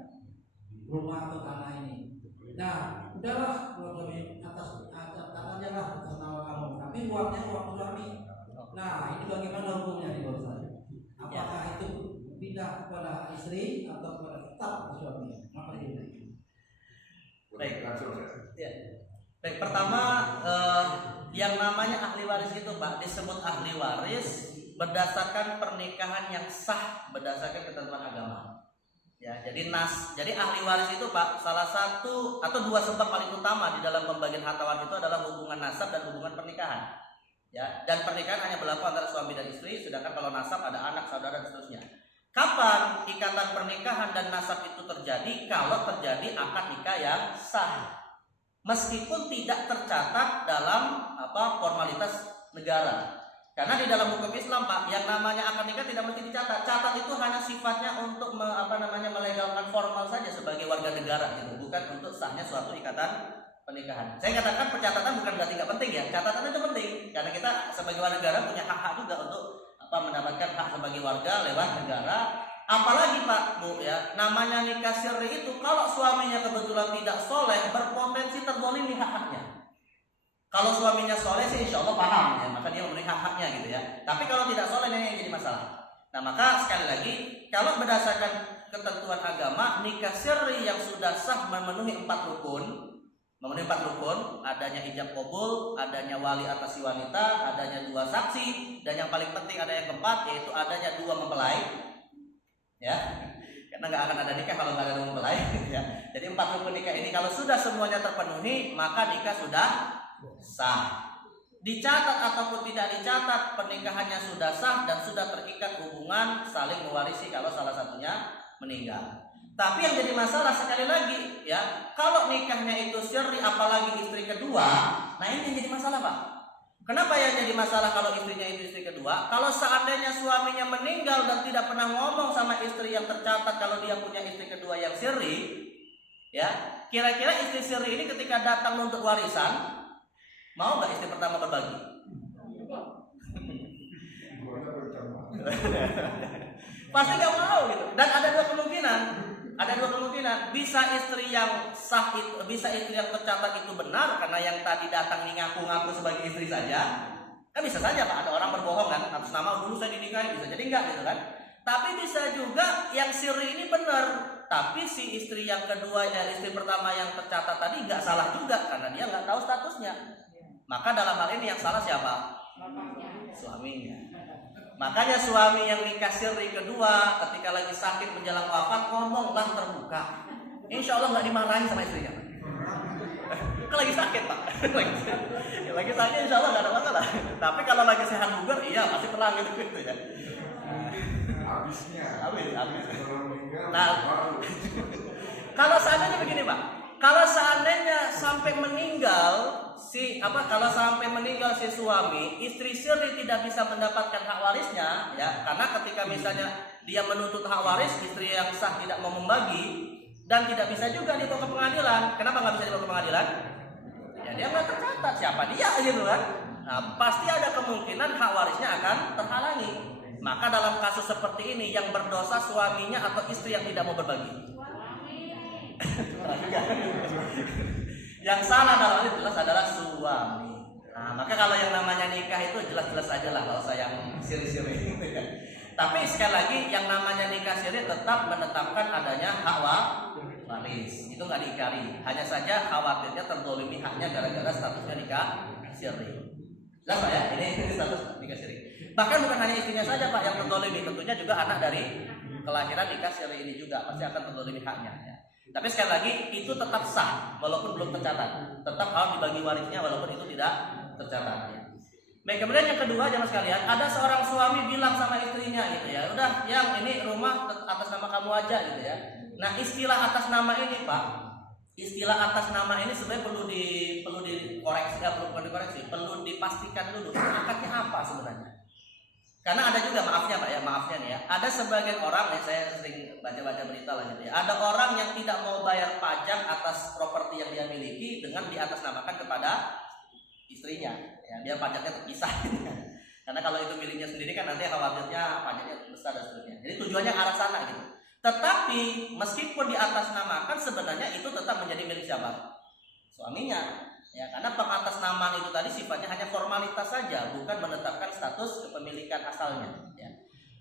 Rumah atau tanah ini. Nah, udahlah kalau suami atas tanahnya lah atas nama kamu. Tapi uangnya uang suami. Nah, ini bagaimana hukumnya nih Pak Ustaz? Apakah itu pindah kepada istri atau kepada tetap suami? Apa itu? Baik, langsung ya. Baik, pertama yang namanya ahli waris itu Pak disebut ahli waris berdasarkan pernikahan yang sah berdasarkan ketentuan agama. Ya, jadi ahli waris itu Pak salah satu atau dua sebab paling utama di dalam pembagian harta waris itu adalah hubungan nasab dan hubungan pernikahan. Ya, dan pernikahan hanya berlaku antara suami dan istri, sedangkan kalau nasab ada anak, saudara dan seterusnya. Kapan ikatan pernikahan dan nasab itu terjadi? Kalau terjadi akad nikah yang sah. Meskipun tidak tercatat dalam formalitas negara. Karena di dalam hukum Islam Pak, yang namanya akad nikah tidak mesti dicatat. Catat itu hanya sifatnya untuk melegalkan formal saja sebagai warga negara gitu, bukan untuk sahnya suatu ikatan pernikahan. Saya katakan pencatatan bukan berarti nggak penting ya. Catatan itu penting karena kita sebagai warga negara punya hak-hak juga untuk mendapatkan hak sebagai warga lewat negara. Apalagi Pak Bu ya, namanya nikah sirri itu kalau suaminya kebetulan tidak soleh berpotensi terzalimi hak-haknya. Kalau suaminya soleh sih insya Allah paham ya, maka dia memenuhi hak-haknya gitu ya. Tapi kalau tidak soleh ini yang jadi masalah. Nah maka sekali lagi kalau berdasarkan ketentuan agama nikah sirri yang sudah sah memenuhi 4 rukun, adanya ijab qabul, adanya wali atas si wanita, adanya 2 saksi, dan yang paling penting ada yang keempat yaitu adanya 2 mempelai. Ya, karena nggak akan ada nikah kalau nggak ada mempelai. Ya. Jadi 4 rukun nikah ini kalau sudah semuanya terpenuhi maka nikah sudah sah. Dicatat ataupun tidak dicatat pernikahannya sudah sah dan sudah terikat hubungan saling mewarisi kalau salah satunya meninggal. Tapi yang jadi masalah sekali lagi ya, kalau nikahnya itu sirri apalagi istri kedua, nah ini yang jadi masalah Pak. Kenapa yang jadi masalah kalau istrinya itu istri kedua? Kalau seandainya suaminya meninggal dan tidak pernah ngomong sama istri yang tercatat kalau dia punya istri kedua yang sirri, ya, kira-kira istri sirri ini ketika datang untuk warisan, mau nggak istri pertama berbagi? Pasti nggak mau gitu. Dan ada dua kemungkinan. Bisa istri yang sah itu, bisa istri yang tercatat itu benar karena yang tadi datang ini ngaku-ngaku sebagai istri saja. Kan bisa saja Pak, ada orang berbohong kan, atas nama dulu saya dinikahi, bisa jadi enggak gitu kan. Tapi bisa juga yang sirri ini benar, tapi si istri yang kedua, istri pertama yang tercatat tadi nggak salah juga karena dia nggak tahu statusnya. Maka dalam hal ini yang salah siapa? Suaminya. Makanya suami yang nikah sirri kedua ketika lagi sakit menjelang wafat ngomonglah terbuka. Insya Allah nggak dimarahin sama istrinya. Kan lagi sakit pak, lagi sakit insya Allah nggak ada masalah. Tapi kalau lagi sehat bugar, iya pasti tenang gitu ya. Habis. Nah, kalau seandainya begini pak, kalau seandainya sampai meninggal kalau sampai meninggal si suami, istri sirri tidak bisa mendapatkan hak warisnya, ya, karena ketika misalnya dia menuntut hak waris, istri yang sah tidak mau membagi dan tidak bisa juga dibawa ke pengadilan. Kenapa nggak bisa dibawa ke pengadilan? Ya dia nggak tercatat siapa dia gitu kan. Nah, pasti ada kemungkinan hak warisnya akan terhalangi. Maka dalam kasus seperti ini yang berdosa suaminya atau istri yang tidak mau berbagi? Yang salah dalam ini jelas adalah suami. Nah, maka kalau yang namanya nikah itu jelas-jelas aja lah, kalau saya yang siri-siri. Tapi sekali lagi yang namanya nikah siri tetap menetapkan adanya hak waris. Itu nggak diingkari. Hanya saja khawatirnya terdolimi haknya gara-gara statusnya nikah siri. Jelas Pak ya? Ini status nikah siri. Bahkan bukan hanya istrinya saja Pak yang terdolimi, tentunya juga anak dari kelahiran nikah siri ini juga pasti akan terdolimi haknya. Ya. Tapi sekali lagi itu tetap sah walaupun belum tercatat. Tetap harus dibagi warisnya walaupun itu tidak tercatat. Ya. Baik, kemudian yang kedua jemaah sekalian, ada seorang suami bilang sama istrinya gitu ya, udah yang ini rumah atas nama kamu aja gitu ya. Nah istilah atas nama ini Pak, istilah atas nama ini sebenarnya perlu dikoreksi, perlu dipastikan dulu akadnya apa sebenarnya. Karena ada juga maafnya nih ya. Ada sebagian orang ya, saya sering baca-baca berita lah gitu ya. Ada orang yang tidak mau bayar pajak atas properti yang dia miliki dengan diatasnamakan kepada istrinya. Ya, biar pajaknya terpisah. Karena kalau itu miliknya sendiri kan nanti khawatirnya pajaknya besar dan seterusnya. Jadi tujuannya arah sana gitu. Tetapi meskipun diatasnamakan sebenarnya itu tetap menjadi milik siapa? Suaminya. Ya, karena pengatasnamaan itu tadi sifatnya hanya formalitas saja, bukan menetapkan status kepemilikan asalnya. Ya.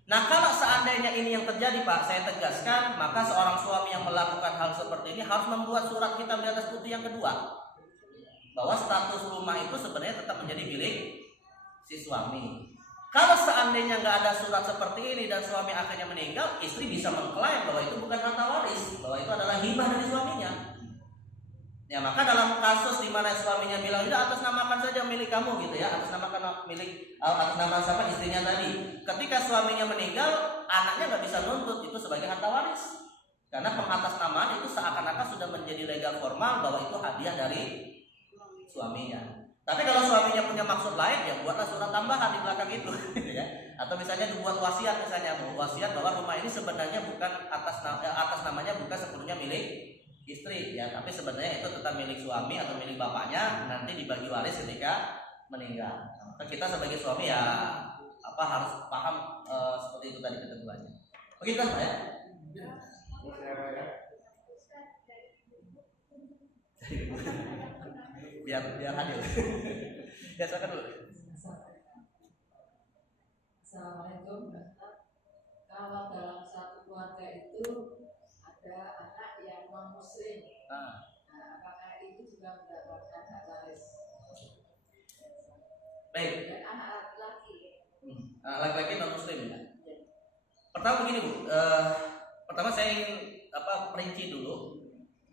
Nah, kalau seandainya ini yang terjadi, Pak, saya tegaskan, maka seorang suami yang melakukan hal seperti ini harus membuat surat hitam di atas putih yang kedua, bahwa status rumah itu sebenarnya tetap menjadi milik si suami. Kalau seandainya nggak ada surat seperti ini dan suami akhirnya meninggal, istri bisa mengklaim bahwa itu bukan harta waris, bahwa itu adalah hibah dari suaminya. Ya, maka dalam kasus di mana suaminya bilang udah atasnamakan saja milik kamu gitu ya, atasnamakan milik atas nama siapa istrinya tadi. Ketika suaminya meninggal, anaknya nggak bisa nuntut itu sebagai harta waris, karena pengatasnamaan itu seakan-akan sudah menjadi legal formal bahwa itu hadiah dari suaminya. Tapi kalau suaminya punya maksud lain, ya buatlah surat tambahan di belakang itu, ya. Atau misalnya dibuat wasiat, wasiat bahwa rumah ini sebenarnya bukan atas namanya bukan sepenuhnya milik istri, ya, tapi sebenarnya itu tetap milik suami atau milik bapaknya, nanti dibagi waris ketika meninggal. Nah, kita sebagai suami ya harus paham seperti itu tadi ketentuannya. Begitu kan Pak ya? biar hadir. Ya, silakan dulu. Assalamualaikum. Kalau dalam satu keluarga itu ada anak yang non muslim, apakah itu juga mendapatkan hak waris? Baik. Dan anak laki-laki. Laki-laki non muslim ya. Pertama begini Bu, pertama saya ingin perinci dulu.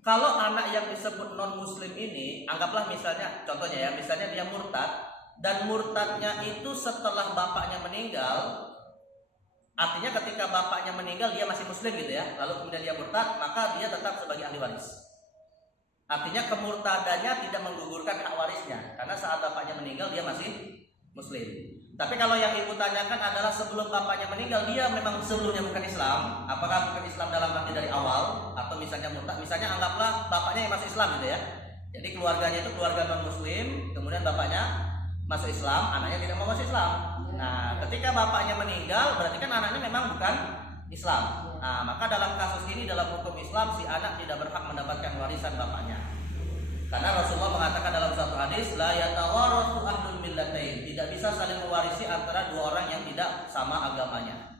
Kalau anak yang disebut non muslim ini, anggaplah misalnya contohnya ya, misalnya dia murtad dan murtadnya itu setelah bapaknya meninggal. Artinya ketika bapaknya meninggal dia masih muslim gitu ya, lalu kemudian dia murtad, maka dia tetap sebagai ahli waris. Artinya kemurtadannya tidak menggugurkan hak warisnya, karena saat bapaknya meninggal dia masih muslim. Tapi kalau yang ibu tanyakan adalah sebelum bapaknya meninggal dia memang sebelumnya bukan Islam, apakah bukan Islam dalam arti dari awal atau misalnya murtad, misalnya anggaplah bapaknya yang masuk Islam gitu ya. Jadi keluarganya itu keluarga non muslim, kemudian bapaknya masuk Islam, anaknya tidak mau masuk Islam. Nah, ketika bapaknya meninggal berarti kan anaknya memang bukan Islam. Nah, maka dalam kasus ini dalam hukum Islam si anak tidak berhak mendapatkan warisan bapaknya. Karena Rasulullah mengatakan dalam satu hadis, la yatawaratsu ahlul millatain, tidak bisa saling mewarisi antara dua orang yang tidak sama agamanya.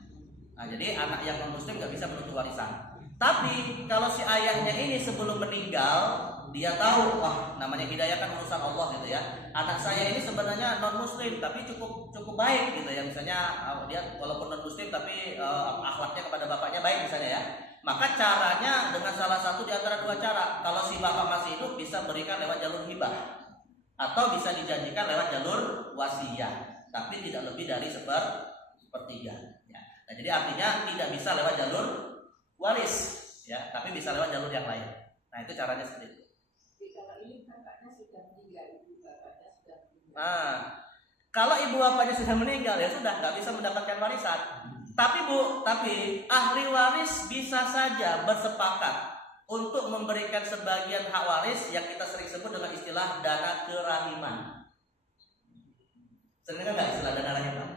Nah, Nah, jadi anak yang non muslim nggak bisa menuntut warisan. Tapi kalau si ayahnya ini sebelum meninggal dia tahu, wah namanya hidayah kan urusan Allah gitu ya. Anak saya ini sebenarnya non muslim tapi cukup baik gitu ya. Misalnya dia walaupun non muslim tapi akhlaknya kepada bapaknya baik misalnya ya. Maka caranya dengan salah satu di antara dua cara. Kalau si bapak masih hidup bisa berikan lewat jalur hibah atau bisa dijanjikan lewat jalur wasiat, tapi tidak lebih dari sepertiga. Ya. Nah, jadi artinya tidak bisa lewat jalur waris, ya, tapi bisa lewat jalur yang lain. Nah, itu caranya seperti itu. Kalau ini bapaknya sudah meninggal, ibu bapaknya sudah meninggal. Nah, kalau ibu bapaknya sudah meninggal ya sudah nggak bisa mendapatkan warisan. Tapi ahli waris bisa saja bersepakat untuk memberikan sebagian hak waris yang kita sering sebut dengan istilah dana kerahiman. Sering dengar nggak istilah dana kerahiman?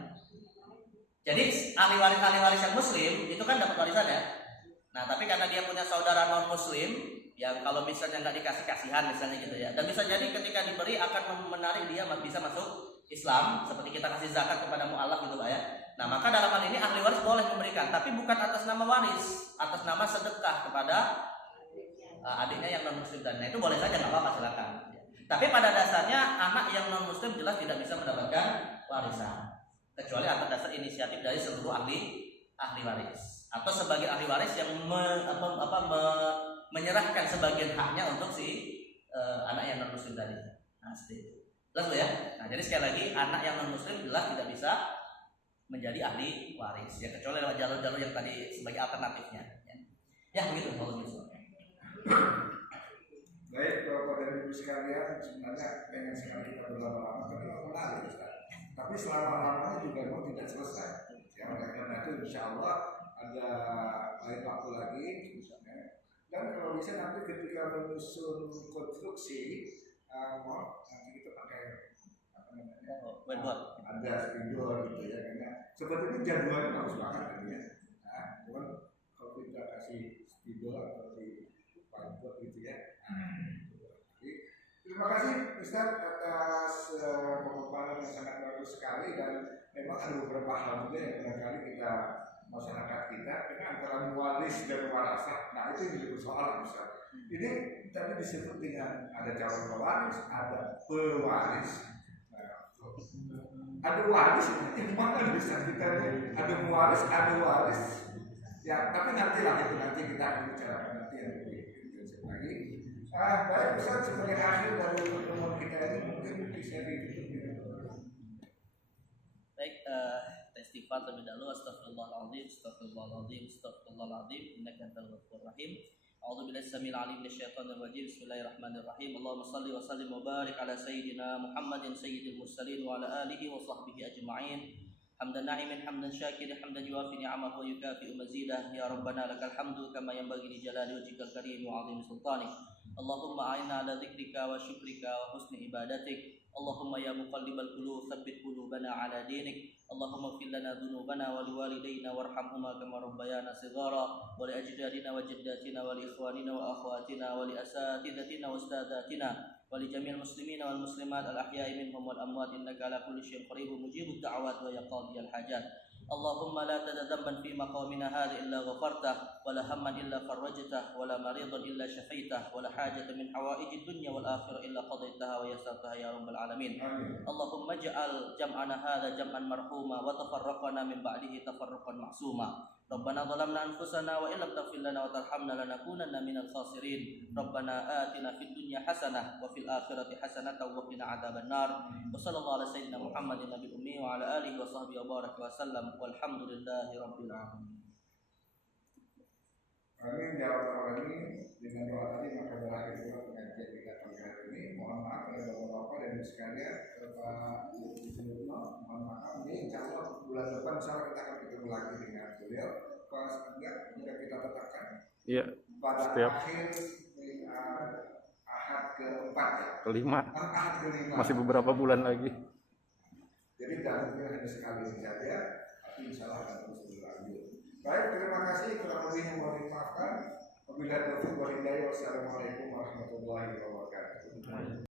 Jadi ahli waris yang muslim itu kan dapat warisan ya. Nah, tapi karena dia punya saudara non muslim yang kalau misalnya nggak dikasih kasihan misalnya gitu ya, dan bisa jadi ketika diberi akan menarik dia bisa masuk Islam, seperti kita kasih zakat kepada mu'alaf gitu Pak ya. Nah, maka dalam hal ini ahli waris boleh memberikan, tapi bukan atas nama waris, atas nama sedekah kepada adiknya yang non muslim. Dan itu boleh saja, nggak apa-apa, silakan. Tapi pada dasarnya anak yang non muslim jelas tidak bisa mendapatkan warisan, kecuali atas dasar inisiatif dari seluruh ahli waris atau sebagai ahli waris yang menyerahkan sebagian haknya untuk si anak yang non muslim tadi. Nah, seperti itu. Jelas ya. Nah, jadi sekali lagi anak yang non muslim jelas tidak bisa menjadi ahli waris ya, kecuali lewat jalur-jalur yang tadi sebagai alternatifnya. Ya begitu kalau gitu. Baik, Bapak dan Ibu sekalian, sebenarnya pengen sekali kita berlama-lama, tapi menarik Ustaz. Tapi selama-lamanya juga memang tidak selesai. Ya, oleh karena itu insya Allah ada lain waktu lagi, misalnya. Dan kalau bisa nanti ketika menyusun konstruksi, nanti kita pakai apa namanya? Ada spidol gitu ya, karena sebetulnya jadwalnya bagus banget kan ya. Nah, cuman kalau kita kasih spidol atau di whiteboard gitu ya. Jadi, terima kasih Ustaz atas pemaparan yang sangat bagus sekali, dan memang ada beberapa hal juga yang barangkali kita masyarakat kita karena antara waris dan warasah. Nah, itu yang jadi persoalan Ustaz. Ini tadi disebut dengan ada calon pewaris, ada pewaris. Ada waris, yang mana bisa kita nih? Ada waris, ada waris. Ya, tapi nantilah itu nanti kita akan bicarakan nanti yang lebih intensif lagi. Baik Ustaz, sebagai akhir dari pertemuan kita ini mungkin bisa ditutup. Baik, istighfar terlebih dahulu. Astagfirullahaladzim, astagfirullahaladzim, astagfirullahaladzim. Innaka antal ghafurur rahim. A'udzu billahi samil alim minasyaitonir rajim. Bismillahirrahmanirrahim. Allahumma shalli wa sallim wa barik ala sayyidina Muhammadin sayyidil mursalin wa ala alihi wa sahbihi ajma'in. Hamdan na'imin hamdan syakirin hamdan yuwafi ni'amahu wa yukafi'u mazidah. Ya Rabbana lakal hamdu kama yanbaghi li jalali wajhikal karim wa 'azimi sultanik. Allahumma a'inna ala dzikrika wa syukrika wa husni ibadatik. Allahumma ya muqallibal qulub tsabbit qulubana ala dinik. Allahumma ighfir lana dhunubana wa liwalidayna warhamhuma kama rabbayana shighara wa li ajdadina wa jaddatina wa li ikhwanina wa akhwatina wa li asatidatina wa ustadatina wa li jami'il muslimina wal muslimat al ahya'i minhum wal amwat innaka ala kulli syai'in qadir mujibud da'wat wa ya qadiyal hajat. Allahumma la tadadamban fi maqamina hadha illa ghafartah wa la hamman illa farajtah wa la maridan illa syafaitah wa la hajatan min hawaijid dunya wal akhirah illa qadaitaha wa yassartaha ya rabbal alamin. Allahumma ij'al jam'ana hadha jam'an marhuma wa tafarraqana min ba'dihi tafarruqan ma'suma. Rabbana zalamna anfusana wa illam taghfir lana wa tarhamna lanakunanna minal khasirin. Rabbana atina fid dunya hasanah wa fil akhirati hasanatan wa qina adzabannar. Wa sallallahu ala sayyidina Muhammadin nabiyil ummi wa ala alihi wa sahbihi wa baraka wa sallam. Walhamdulillahi rabbil alamin. Amin ya rabbal alamin. Dengan doa tadi maka berakhir juga pengajian kita pagi hari ini. Mohon maaf kepada bapak-bapak dan ibu sekalian, Bapak mohon maaf. Ini insyaallah bulan depan insyaallah kita akan ketemu lagi dengan beliau. Pas enggak sudah kita tetapkan. Iya. Pada akhir Ahad keempat ya. Kelima. Ahad kelima. Masih beberapa bulan lagi. Jadi jangan hanya sekali saja, tapi insyaallah akan terus berlanjut. Baik, terima kasih. Kurang lebihnya mohon dimaafkan. Wabillahi taufiq wal hidayah. Wassalamualaikum warahmatullahi wabarakatuh.